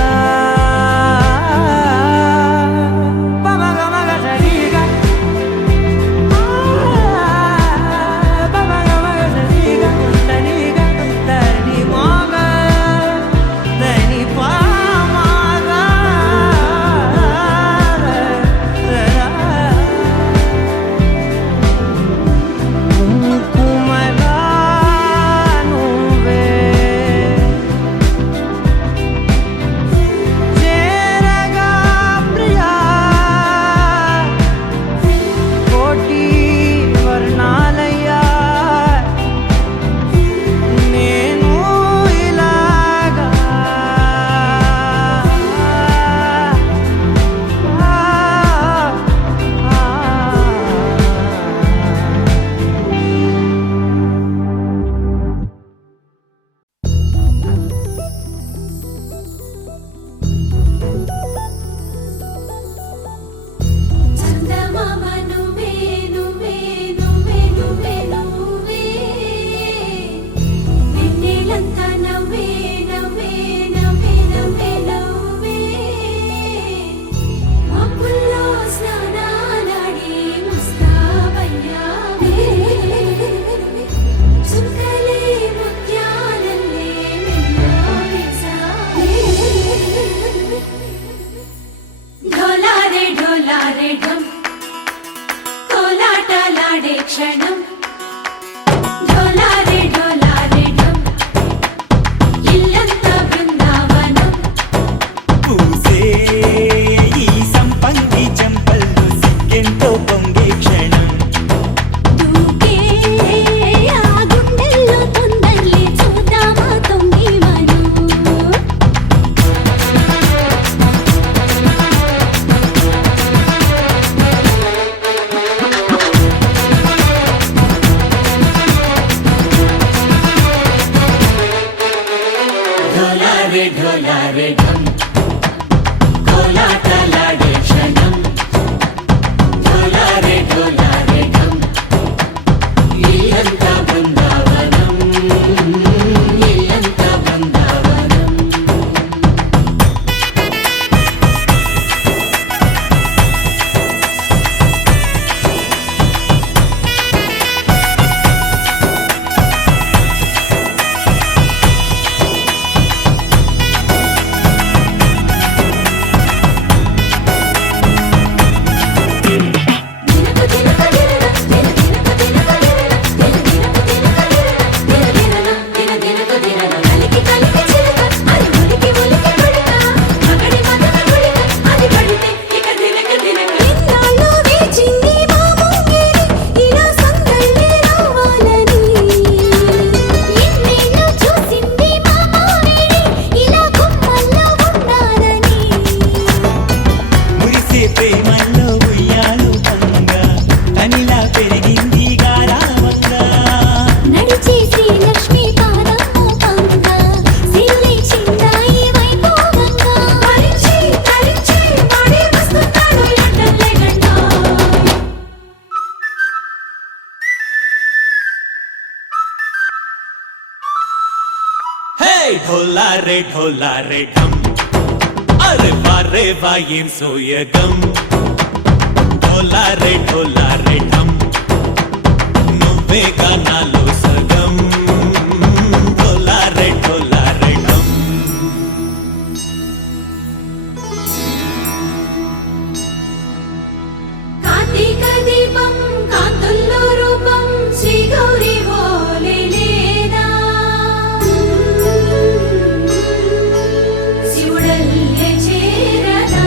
చందమామ నువ్వే నువ్వే నువ్వే నువ్వే నువ్వే వెన్నెలంతా నవ్వే నవ్వే నవ్వే నవ్వే నవ్వే మబ్బుల్లో స్నానాలాడి ముస్తాబయ్యావే చుక్కలే ముత్యాలల్లే మెల్లావేశావే ఢోలారే ఢోలారే ఢం కోలాటలాడే క్షణం ఢోలారే ఢోలారే ఢం ఇల్లంతా బృందావనం పూసే ఈ సంపంగి చెంపల్లో సిగ్గెంతో పొంగే క్షణం దూకే ఆ గుండెల్లో తొందరలే చూద్దామా తొంగి మనం ढोलारे ढोलारे ढम कोलाटलाडे क्षणम ढोलारे ढोलारे ढम इल्लंता बृंदावनम इल्लंता बृंदावनम మురిసే ప్రేమల్లో ఉయ్యాలు పంగా తనిలా పెరిగింది గారావంగా నడిచే శ్రీలక్ష్మి పాదము పంగా సిల్లి చిందాయి వైభోగంగా తరించి తరించి వాడి వస్తున్నాడు లండన్ లెగండా హే ढोला रे ढम अरे वारे वायें सोयगम ढोला रे ढम నువ్వే గానాలో సగం ढोला रे ढम కార్తీక దీపం కాంతుల్లో రూపం శ్రీ గౌరీ ఓలే లేదా శివుడల్లే చేరదా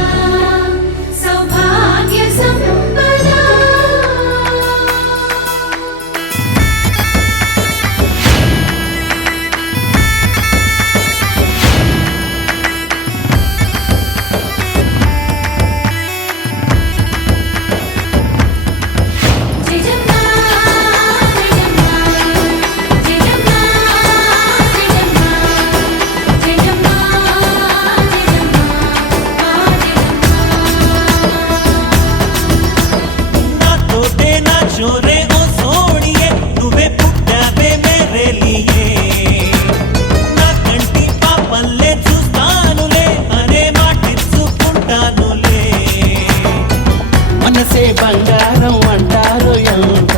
మనసే బంగారం అంటారు ఎంత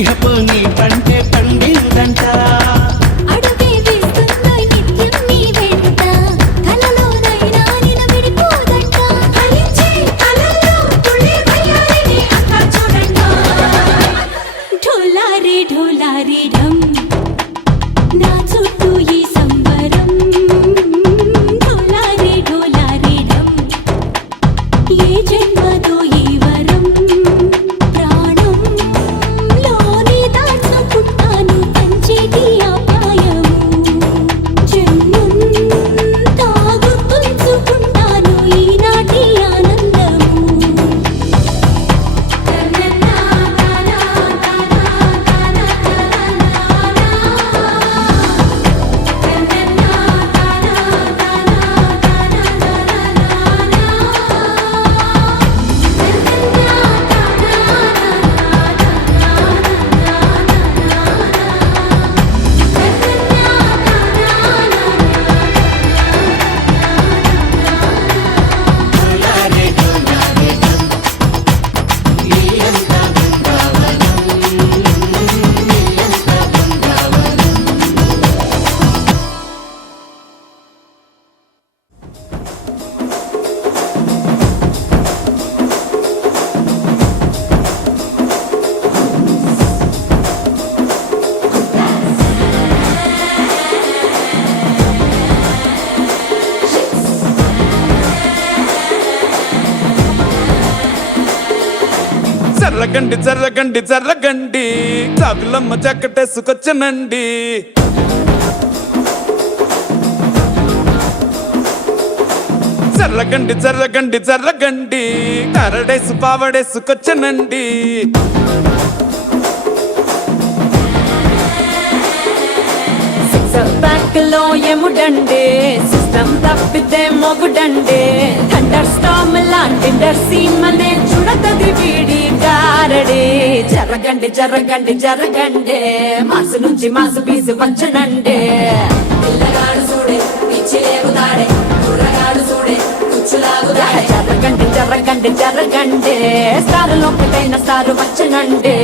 ఇహపు నీ పంటే పండిందంట అడుగే వేస్తున్న నిత్యం నీ వెంట కలలోనైనా నిన్ను విడిపోదంట ఫలించే కలల్లో తుళ్ళి వయ్యారిని అంతా చూడండి ఢోలారే ఢోలారే ఢమ్ నా చుట్టూ ఈ సంబరం ఢోలారే ఢోలారే ఢమ్ ఏ జన్మదో ఈ వరం ప్రాణంలోనే దాచుకుంటాను పంచేటి అపాయము జన్మంతా గుర్తుంచుకుంటాను ఈనాటి ఆనందము జర్రగండి జర్రగండి జర్రగండి చాకులమ్మ చక్కటేసుకొచ్చనండి జర్రగండి జర్రగండి జర్రగండి కరడేసు పావడేసుకొచ్చనండి బ్యాక్లో ఎముడండే సిస్టమ్ తప్పితే మొగుడండే థండర్ స్టామ్ లాంటి సీమనే చూడతది వీడి గారడే జరగండి జరగండి జరగండే మాసు నుంచి మాసు పీసు వంచనండే పిల్లగాడు చూడే పిచ్చి లేగుతాడే కుర్రగాడు చూడే కుచ్చులాగుతాడే జరగండి జరగండి జరగండే స్టారులో ఒకటైన స్టారు వచ్చనండే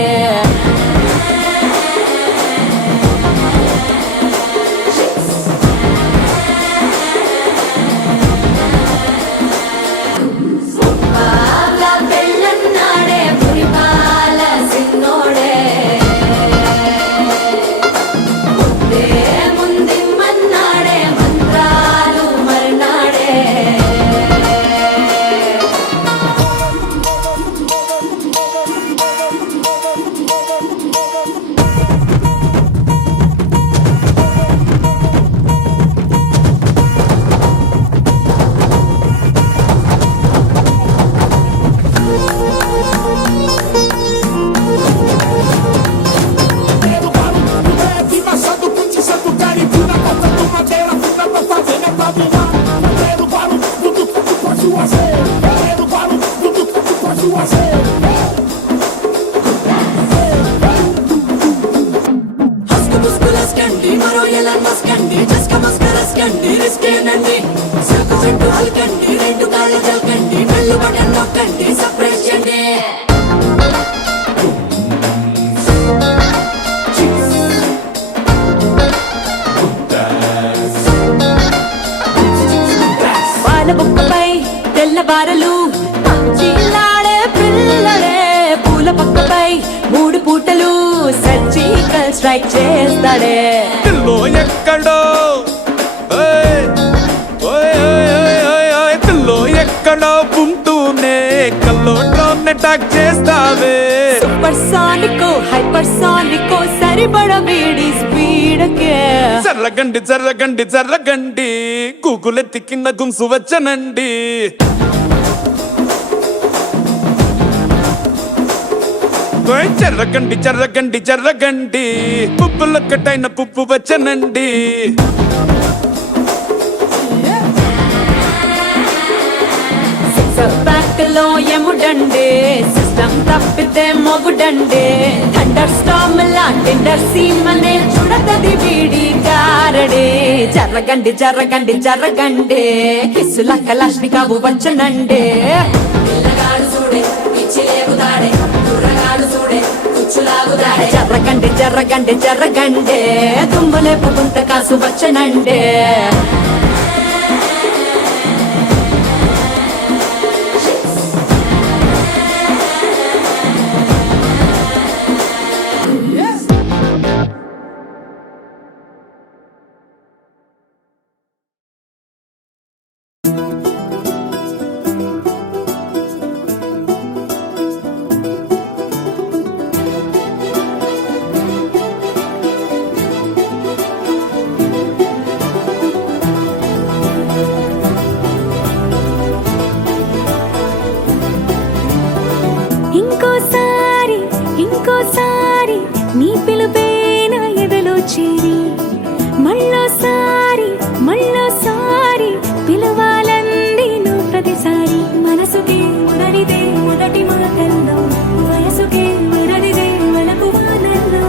మరో ఎలా మస్కండి జస్క మస్కరస్కండి రిస్కేనండి సరుకు చెట్టు హల్కండి రెండు కాళ్ళ జల్కండి బెల్లు బటన్ నొక్కండి సప్రెస్ చేయండి పాల బుక్కపై తెల్లబారలు చిల్లాడే పిల్లడే పూల పక్కపై మూడు పూటలు సర్జికల్ స్ట్రైక్ చేస్తాడే పిల్లో ఎక్కడో పిల్లో ఎక్కడో ఉంటూనే కల్లోనే టాక్ చేస్తావే సూపర్ సానికో హైపర్ సానికో సరిపడ వీడి స్పీడ్కే జర్రగండి జర్రగండి జర్రగండి గూగులెత్తి కింద గుంసు వచ్చనండి జర్రగండి జర్రగండి జర్రగండి పుప్పులొక్కటైన పుప్పు వచ్చనండి బ్యాక్లో ఎముడండే సిస్టమ్ తప్పితే మొగుడండే థండర్ స్టామ్ లాంటి సీమనే చూడతది వీడి గారడే జరగండి జరగండి జరగండే కిస్సుల కలాష్నికావు వచ్చనండే పిల్లగాడు చూడే పిచ్చి జరగండి జరగండి తుమ్ములేపు గుంట కాసు వచ్చనండే ఇంకోసారి ఇంకోసారి నీ పిలుపే నా ఎదలో చేరి మళ్ళోసారి మళ్ళోసారి పిలవాలంది నువ్వు ప్రతిసారి మనసుకే మురడిదే మొదటి మాటల్లో వయసుకే మురడిదే వలపు వానల్లో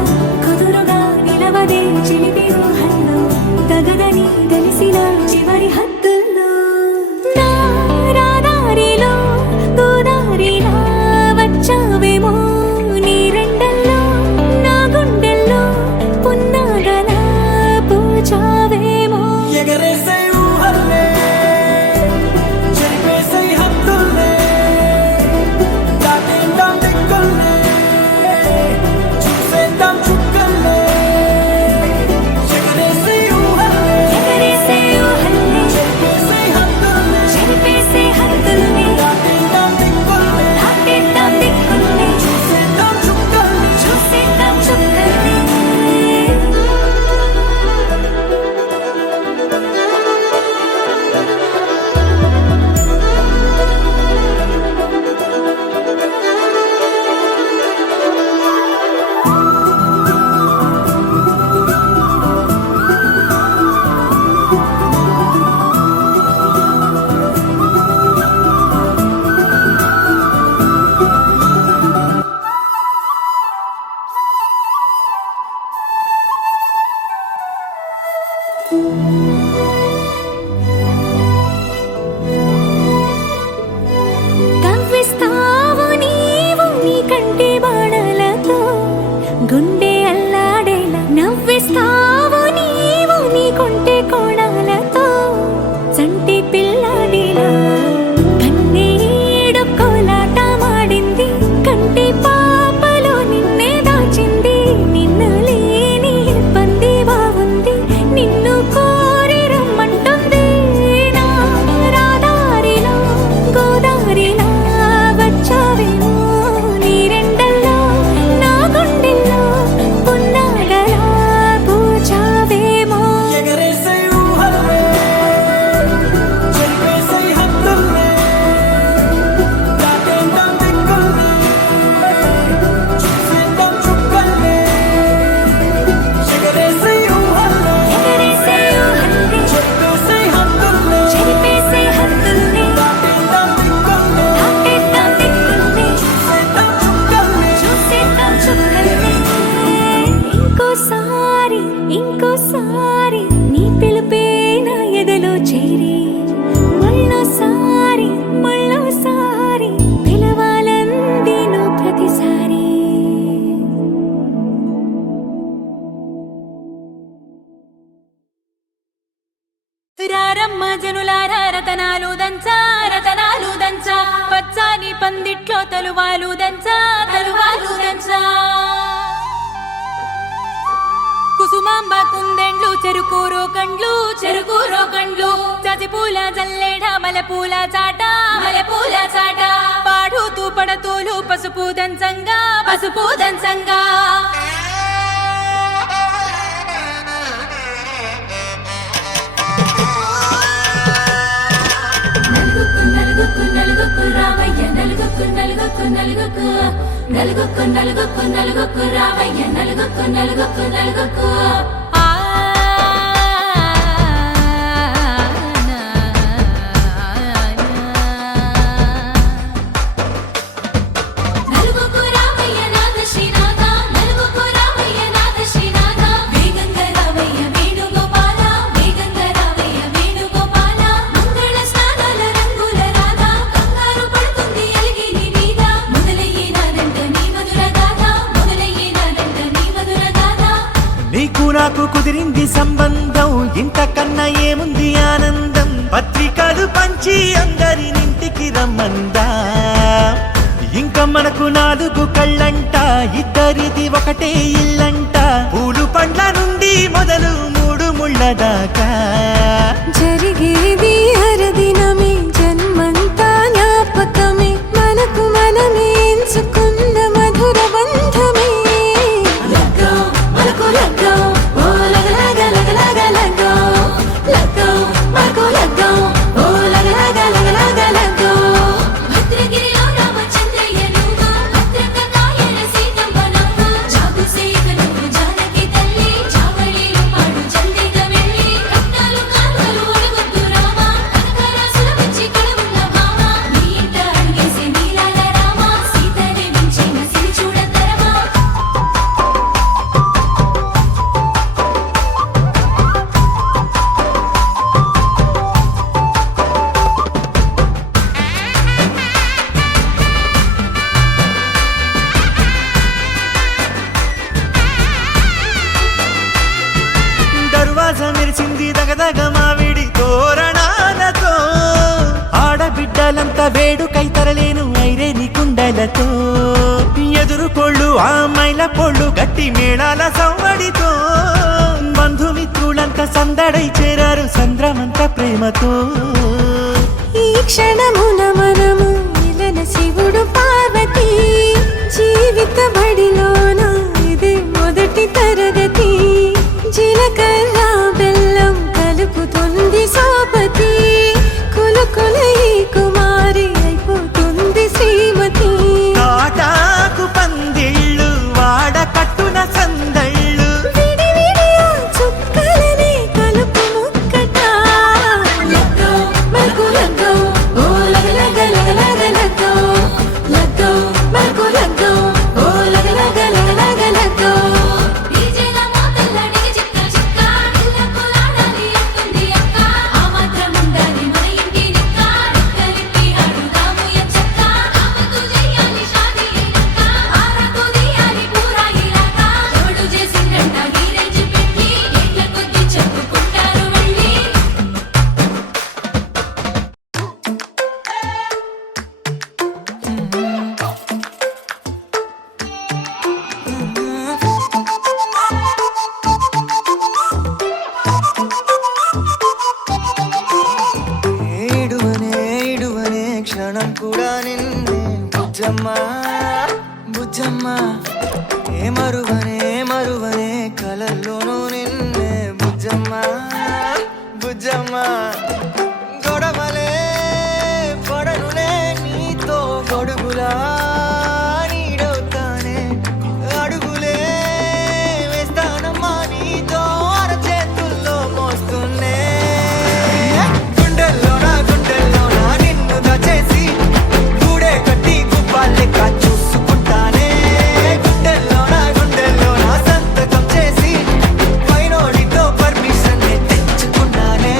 కుదురుగా నిలవదే చిలిపి ఊహల్లో తగదని తెలిసిన చివరి హద్దుల్లో నా రాదారిలో గోదారిలా వచ్చావేమో నీ రెండల్లో నా గుండెల్లో పున్నాగలా పూచావేమో ఎగరేసే ఊహల్లే చెరిపేసే హద్దుల్లే దాటేద్దాం దిక్కుల్లే చూసేద్దాం చుక్కల్లే ఎగరేసే ఊహల్లే ఎగరేసే ఊహల్లే చెరిపేసే హద్దుల్లే చెరిపేసే హద్దుల్ని దాటేద్దాం దిక్కుల్లే దాటేద్దాం దిక్కుల్ని చూసేద్దాం చుక్కల్లే చూసేద్దాం చుక్కల్ని కవ్విస్తావు నీవు నీ కంటి బాణలతో గుండె అల్లాడేలా నవ్విస్తావు నీవు నీ కొంటె కోణాలతో చంటి పిల్లాడిలా కన్నీడు కోలాట మాడింది కంటి పాపలో నిన్నే దాచింది నిన్ను లేని ఇబ్బంది బాగుంది నిన్ను కోరి రమ్మంటుంది నా రాదారిలో గోదారిలా వచ్చావేమో నీ రెండల్లో నా గుండెల్లో పున్నాగలా పూచావేమో ఎగరేసే ఊహల్లే చెరిపేసే హద్దుల్లే దాటేద్దాం దిక్కుల్లే చూసేద్దాం చుక్కల్లే ఎగరేసే ఊహల్లే ఎగరేసే ఊహల్లే చెరిపేసే హద్దుల్లే చెరిపేసే హద్దుల్ని దాటేద్దాం దిక్కుల్లే దాటేద్దాం దిక్కుల్ని చూసేద్దాం చుక్కల్లే చూసేద్దాం చుక్కల్ని ఇంకోసారి ఇంకోసారి నీ పిలుపే నా ఎదలో చేరి మళ్ళోసారి మళ్ళోసారి పిలవాలంది నువ్వు ప్రతిసారి రారమ్మ జనులారా రతనాలు దంచా రతనాలు దంచా పచ్చాని పందిట్లో తలువాలు దంచా తలువాలు దంచా కుసుమాంబ కుందెండ్లు చెరుకూరో కండ్లు చజిపూల జల్లేడ మలపూల చాట పాడుతూ పడతూలు పసుపు దంచంగా నలుగుకు నలుగుకు రామయ్య నలుగుకు నలుగుకు నలుగుకు నలుగుకు నలుగుకు నలుగుకు రామయ్య నలుగుకు నలుగుకు నలుగుకు నలుగుకు రామయ్య నాద శ్రీనాథ నలుగుకు రామయ్య నాద శ్రీనాథ వేగంగా రామయ్య వేణుగోపాల వేగంగా రామయ్య వేణుగోపాల మంగళ స్నానాల రంగుల రాధా కంగారు పడుతుంది అలిగి నీ మీద మొదలయ్యేనాదంట నీ మధుర గాథ మొదలయ్యేనాదంట నీ మధుర గాథ నాకు కుదిరింది సంబంధం, ఇంతకన్నా ఏముంది ఆనందం. పత్రికలు పంచి అందరినింటికి రమ్మందా, ఇంకా మనకు 4 కళ్ళంట, ఇద్దరిది ఒకటే ఇల్లంట. పూలు పండ్ల నుండి మొదలు 3 ముళ్ళ దాకా జరిగేది హరదినమే, జన్మంతా జ్ఞాపకమే, మనకు మనమే ఎంచుకున్న మధుర బంధమే. లగ్గో మనకు లగ్గో, ఓ లగలగ లగలగ లగ్గో. లగ్గో మనకు లగ్గో, ఓ లగలగ లగలగ లగ్గో. భద్రగిరిలో రామచంద్రయ్య నువ్వు, భద్రకాయల సీతమ్మ నవ్వు. జాగు సేక నువ్వు జానకి తల్లి, జాగళీలు పాడు జల్దిగా వెళ్ళి. రత్నాలు కాల్వలు అడగొద్దు రామా, కనకరాసుల వచ్చి కడవున్న భామ. నీ ఇంట అడుగేసి నీలాల రామ, సీతని మించిన సిరి చూడతరమా. దర్వాజా మెరిసింది దగదగ మావిడి తోరణాలతో, ఆడబిడ్డలంతా వేడుకై తరలేను ఐరేని కుండలతో. ఎదురుకోళ్ళు ఆ మైల పొళ్ళు గట్టి మేళాల సవ్వడితో, బంధుమిత్రులంతా సందడై చేరారు సంద్రమంత ప్రేమతో. ఈ క్షణమున మనము మిలన శివుడు పార్వతి, జీవిత బడిలోన ఇదే మొదటి తరగతి. జీలకర్ర బెల్లం కలుపుతుంది సోపతి, కులుకుల ఈ కుమారి అయిపోతుంది శ్రీమతి. తాటాకు పందిళ్ళు వాడ కట్టున సందళ్ళు, విడి విడియా చుక్కలనే కలుపు ముక్కట. లగ్గో మనకు లగ్గో, ఓ లగలగ లగలగ లగ్గో. లగ్గో మనకు లగ్గో, ఓ లగలగ లగలగ లగ్గో. డీజేల మోతల్ల డిగ చిక్క చిక్క, ఇళ్ళకు లాడాలి అంటుంది అక్క. ఆ మాత్రం ఉండాలి మన ఇంటి నిక్క, రెక్కలెత్తి ఆడుదాము ఎంచక్క. ఆమెతో చెయ్యాలి షాదీ అయ్యాక, ఆరాతో తీయాలి పూరా ఇలాక. ఎవడు చేసిందంట ఈ రేంజ్ పెట్టి, ఏళ్ళ కొద్దీ చెప్పుకుంటారు వెళ్ళి. ఏడువనే క్షణం కూడా నిన్నే బుజ్జమ్మ బుజ్జమ్మ. ఏ మరువనే కలల్లోనూ నిన్నే బుజ్జమ్మ బుజ్జమ్మ. గొడవలే పడనులే నీతో గొడుగులా, నీడవుతానే అడుగులే వేస్తానమ్మా నీతో అరచేతుల్లో మోస్తున్నే. గుండెల్లోనా నిన్ను దచేసి, గూడే కట్టి గుప్పాలు లెక్క చూసుకుంటానే. గుండెల్లోనా సంతకం చేసి, పైనోడితో పర్మిషన్ తెచ్చుకున్నానే.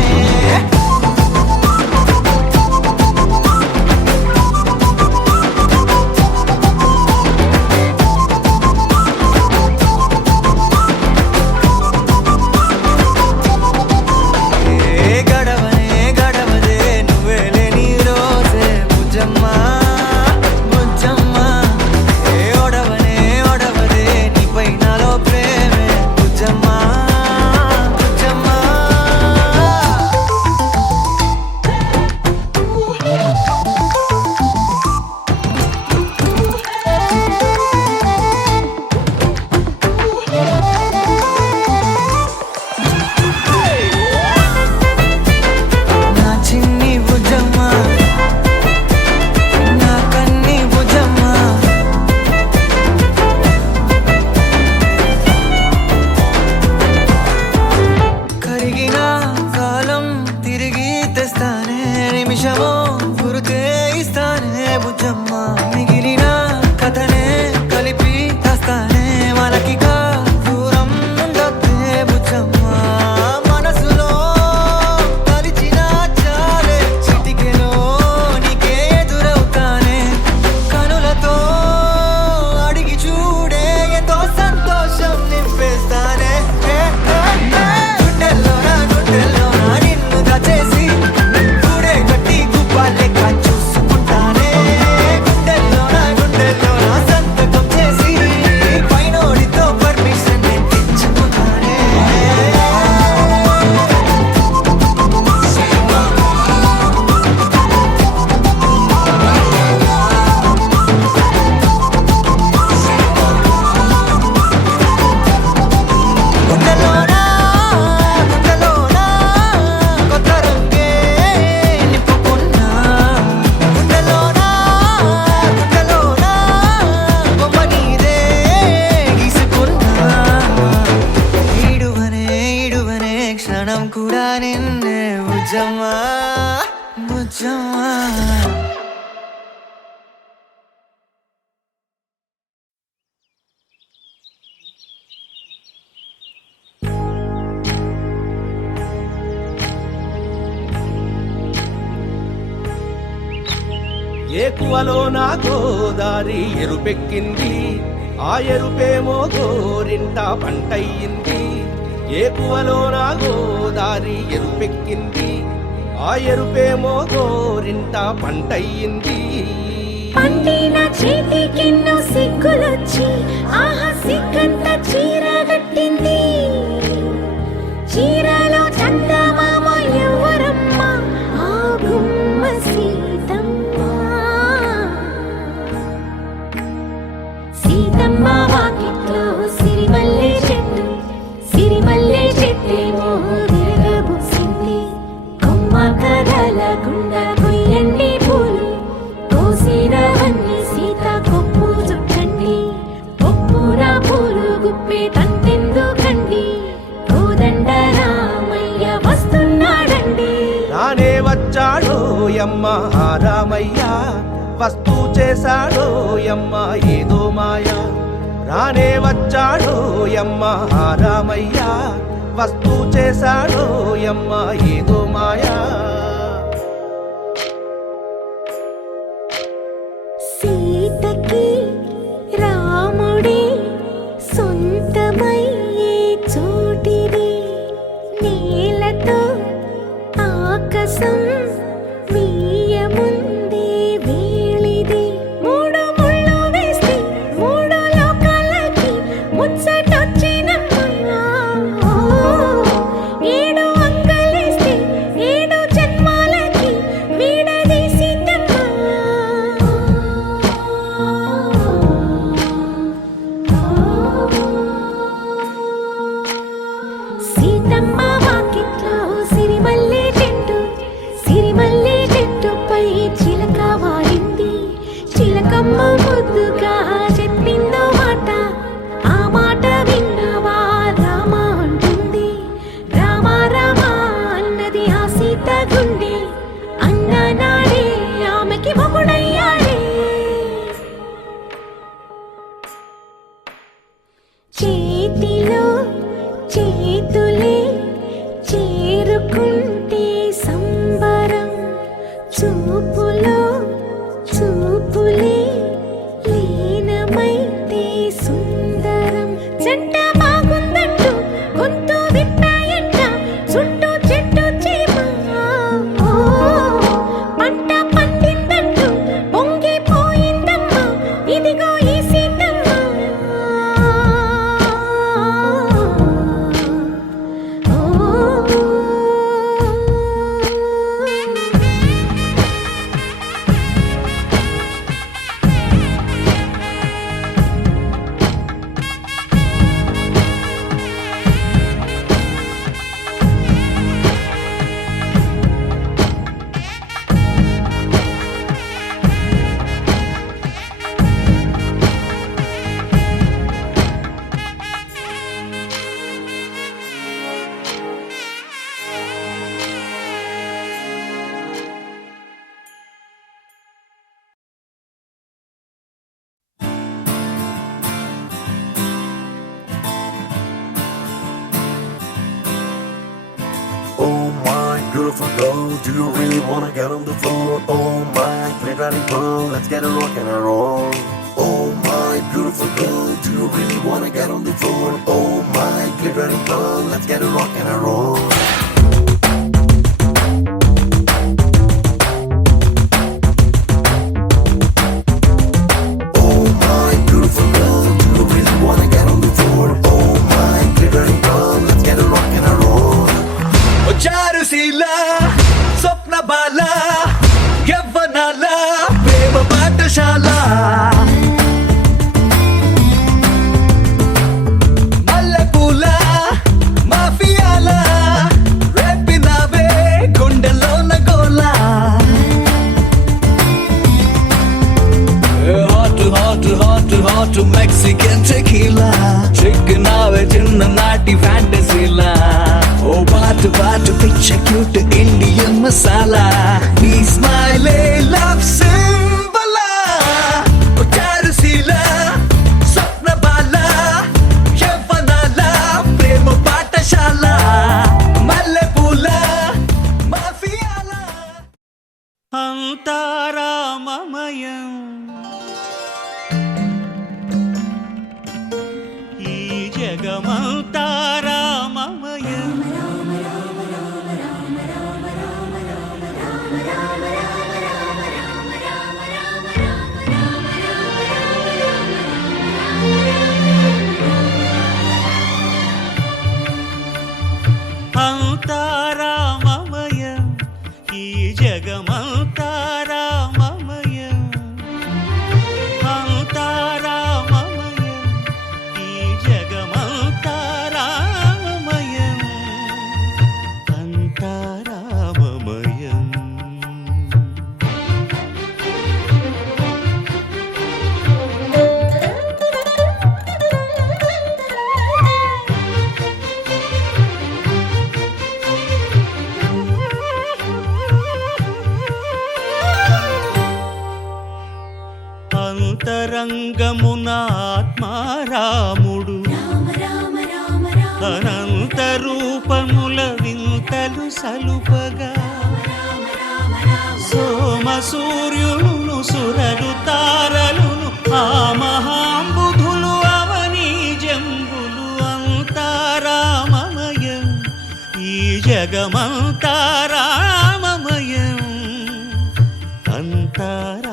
ఏకువలో నా గోదారి ఎరుపెక్కింది ఆ ఎరుపేమో గోరింట పంటయ్యింది ఏకువలో నా గోదారి ఎరుపెక్కింది ఆ ఎరుపేమో గోరింట పంటయ్యింది పండిన చేతికెన్నో సిగ్గులొచ్చి ఆహా సిగ్గంత చీర కట్టింది చీరలో చందమామ ఎవరమ్మ ఆ గుమ్మ సీతమ్మ సీతమ్మ వాకిట్లో సిరిమల్లె చెట్టేమో విరగబూసింది కొమ్మ కదలకుండా కొయ్యండి పూలు కోసినవన్నీ సీత కొప్పు చుట్టండి కొప్పున పూలు గుప్పే తంతెందుకండి కోదండ రామయ్య వస్తున్నాడండి రానే వచ్చాడో యమ్మ ఆ రామయ్య వస్తూ చేశాడో యమ్మ ఏదో మాయా రానే వచ్చాడో యమ్మ ఆ రామయ్య వస్తూ చేశాడో యమ్మ ఏదో మాయా సీతకి రాముడే సొంతమయ్యే చోటిది నేలతో ఆకాశం మీయముందే వేళిది మూడు ముళ్ళు వేస్తే మూడు లోకాలకి ముచ్చటొచ్చినమ్మా ఏడు అంగలేస్తే ఏడు జన్మాలకి సీతమ్మ వాకిట్లో సిరిమల్లె చెట్టుపై చిలక వాలింది చిలకమ్మ ముద్దుగా చెప్పిందో మాట ఆ మాట విన్నవా రామ అంటుంది రామ రామ అన్నది ఆ సీత గుండె అన్న నాడే ఆమెకి మొగుడయ్యాడే చేతిలో చేతులే చేరుకుంటే సంబరం చూపులో చూపులే లీనమైతే సుందరం జంట బాగుందంటూ గొంతు విప్పాయంట చుట్టూ చెట్టు చీమ పంట పండిందంటూ పొంగిపోయిందమ్మా ఇదిగో ఈ Seethamma Oh my beautiful girl, do you really wanna get on the floor? Oh my glittering pearl, let's get a rock and a roll. Oh my beautiful girl, do you really wanna get on the floor? Oh my glittering pearl, let's get a rock and a roll. Oh my beautiful girl, do you really wanna get on the floor? Oh my glittering pearl, let's get a rock and a roll. Charusheela స్వప్న బాల యవ్వనాల ప్రేమ పాఠశాల మల్లెపూల మాఫియాల రేపినావే గుండెలోన గోల hot hot hot hot Mexican tequila చిక్కినావే చిన్ననాటి ఫ్యాంటసీలా ఓ బాటు బాటు పిచ్చ క్యూట్ ఇండియన్ మసాలా నీ స్మైలే లవ్ సింబలా ఓ చారుశీల స్వప్న బాల యవ్వనాల ప్రేమ పాఠశాల మల్లెపూల మాఫియాల అంతా రామమయం ఈ జగమంతా రామమయం అంతా రామమయం ఈ జగమంతా రామమయం అంతా రామమయం ఈ జగమంతా రామమయం అంతా రామమయం అంతరంగమున ఆత్మారాముడు అనంత రూపముల వింతలు సలుపగా సోమ సూర్యులను సురలు తారలును ఆ మహాంబుధులు అవనీ జంబులు అంతారామమయం ఈ జగమంతా రామమయం అంతారామమయం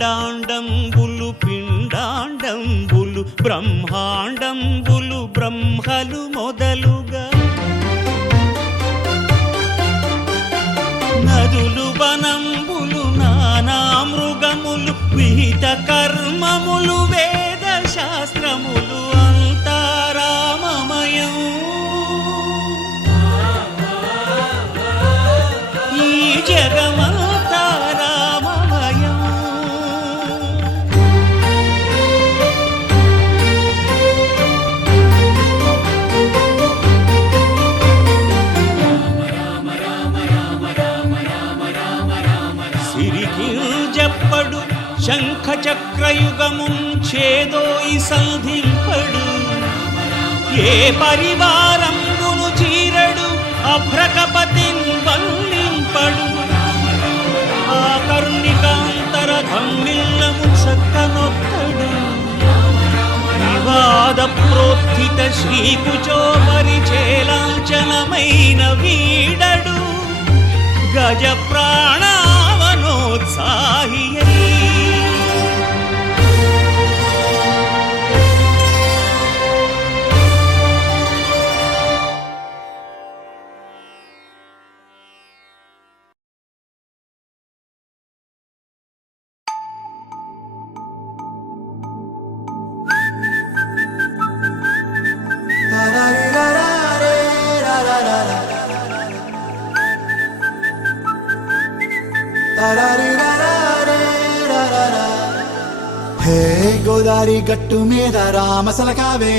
అండాండంబులు పిండాండంబులు బ్రహ్మాండంబులు బ్రహ్మలు మొదలుగా నదులు వనంబులు నానా మృగములు విహిత కర్మములు వేద శాస్త్రములు అంతారామమయం ఈ జగమంతా రామమయం సిరికింజప్పడు శంఖ చక్రయుగముంచేదోయి సంధింపడు ఏ పరివారంబును చీరడు అభ్రకపతిన్ వల్లింపడు ఆ కర్ణికాంతర ధమ్మిల్లము చక్కనొత్తడు వివాద ప్రోత్థిత శ్రీకుచో పరిచేలాంచనమైన వీడడు గజ ప్రాణావనోత్సాహియై హే గోదారి గట్టు మీద రామసలకావే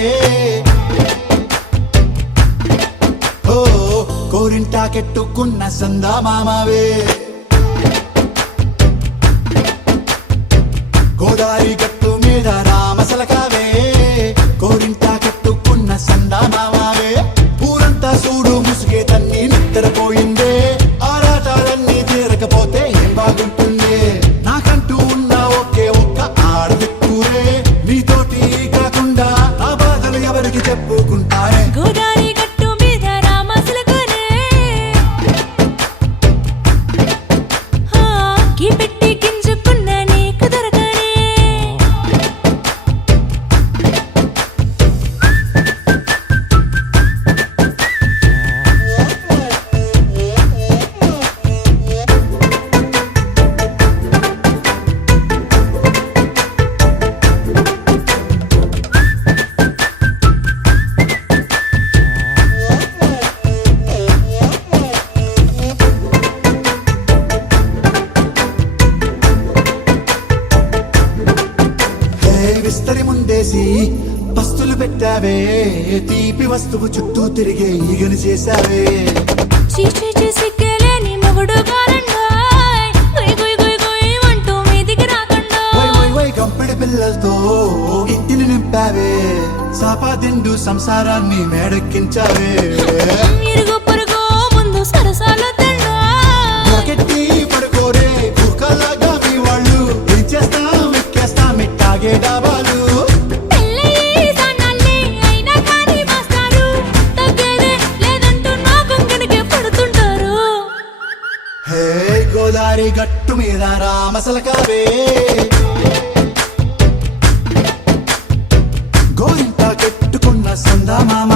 ఓ కోరింటాకెట్టుకున్న సందా మామావే గోదారి గట్టు మీద రామసలకావే కోరింటాకెట్టుకున్న సందా మామావే ఊరంతా చూడు ముసుగే తన్ని నిద్రపోయిందే ఆరాటాలన్నీ తీరకపోతే ఏం బాగుంటుంది నాకంటూ ఉన్న ఒకే ఒక్క ఆడదిక్కురే నీతోటి కాకుండా ఆ బాధలు ఎవరికి చెప్పుకుంటారే గోదారి గట్టు మీద రామసలకనే కి పెట్టి గింజుకున్న నీకు దొరకనే పస్తులు పెట్టావే తీపి వస్తువు చుట్టూ తిరిగే ఈగని చేశావే చీచీ సిగ్గలేని మొగుడు కారండాయ్ గుయ్ గుయ్ గుయ్ గుయ్ అంటూ మీదికి రాకుండా వై వై వై గంపెడి పిల్లలతో ఇంటిని నింపావే సాపాదిండు సంసారాన్ని మేడెక్కించావే ఇరుగు పొరుగు ముందు సరసాలు తండా రాకెట్టి పడుకోరే కుక్కలాగా మీ వాళ్ళు ఏం చేస్తాం ఎక్కేస్తాం ఎట్టాగే డాబాలు పెళ్ళయి సన్నాల్ని అయినా కానీ మాస్తారు తగ్గేదే లేదంటూ నా కొంగనికే పడుతుంటారు హే గోదారి గట్టు మీద రామసలకావే గోరింట కెట్టుకున్న సందా మామ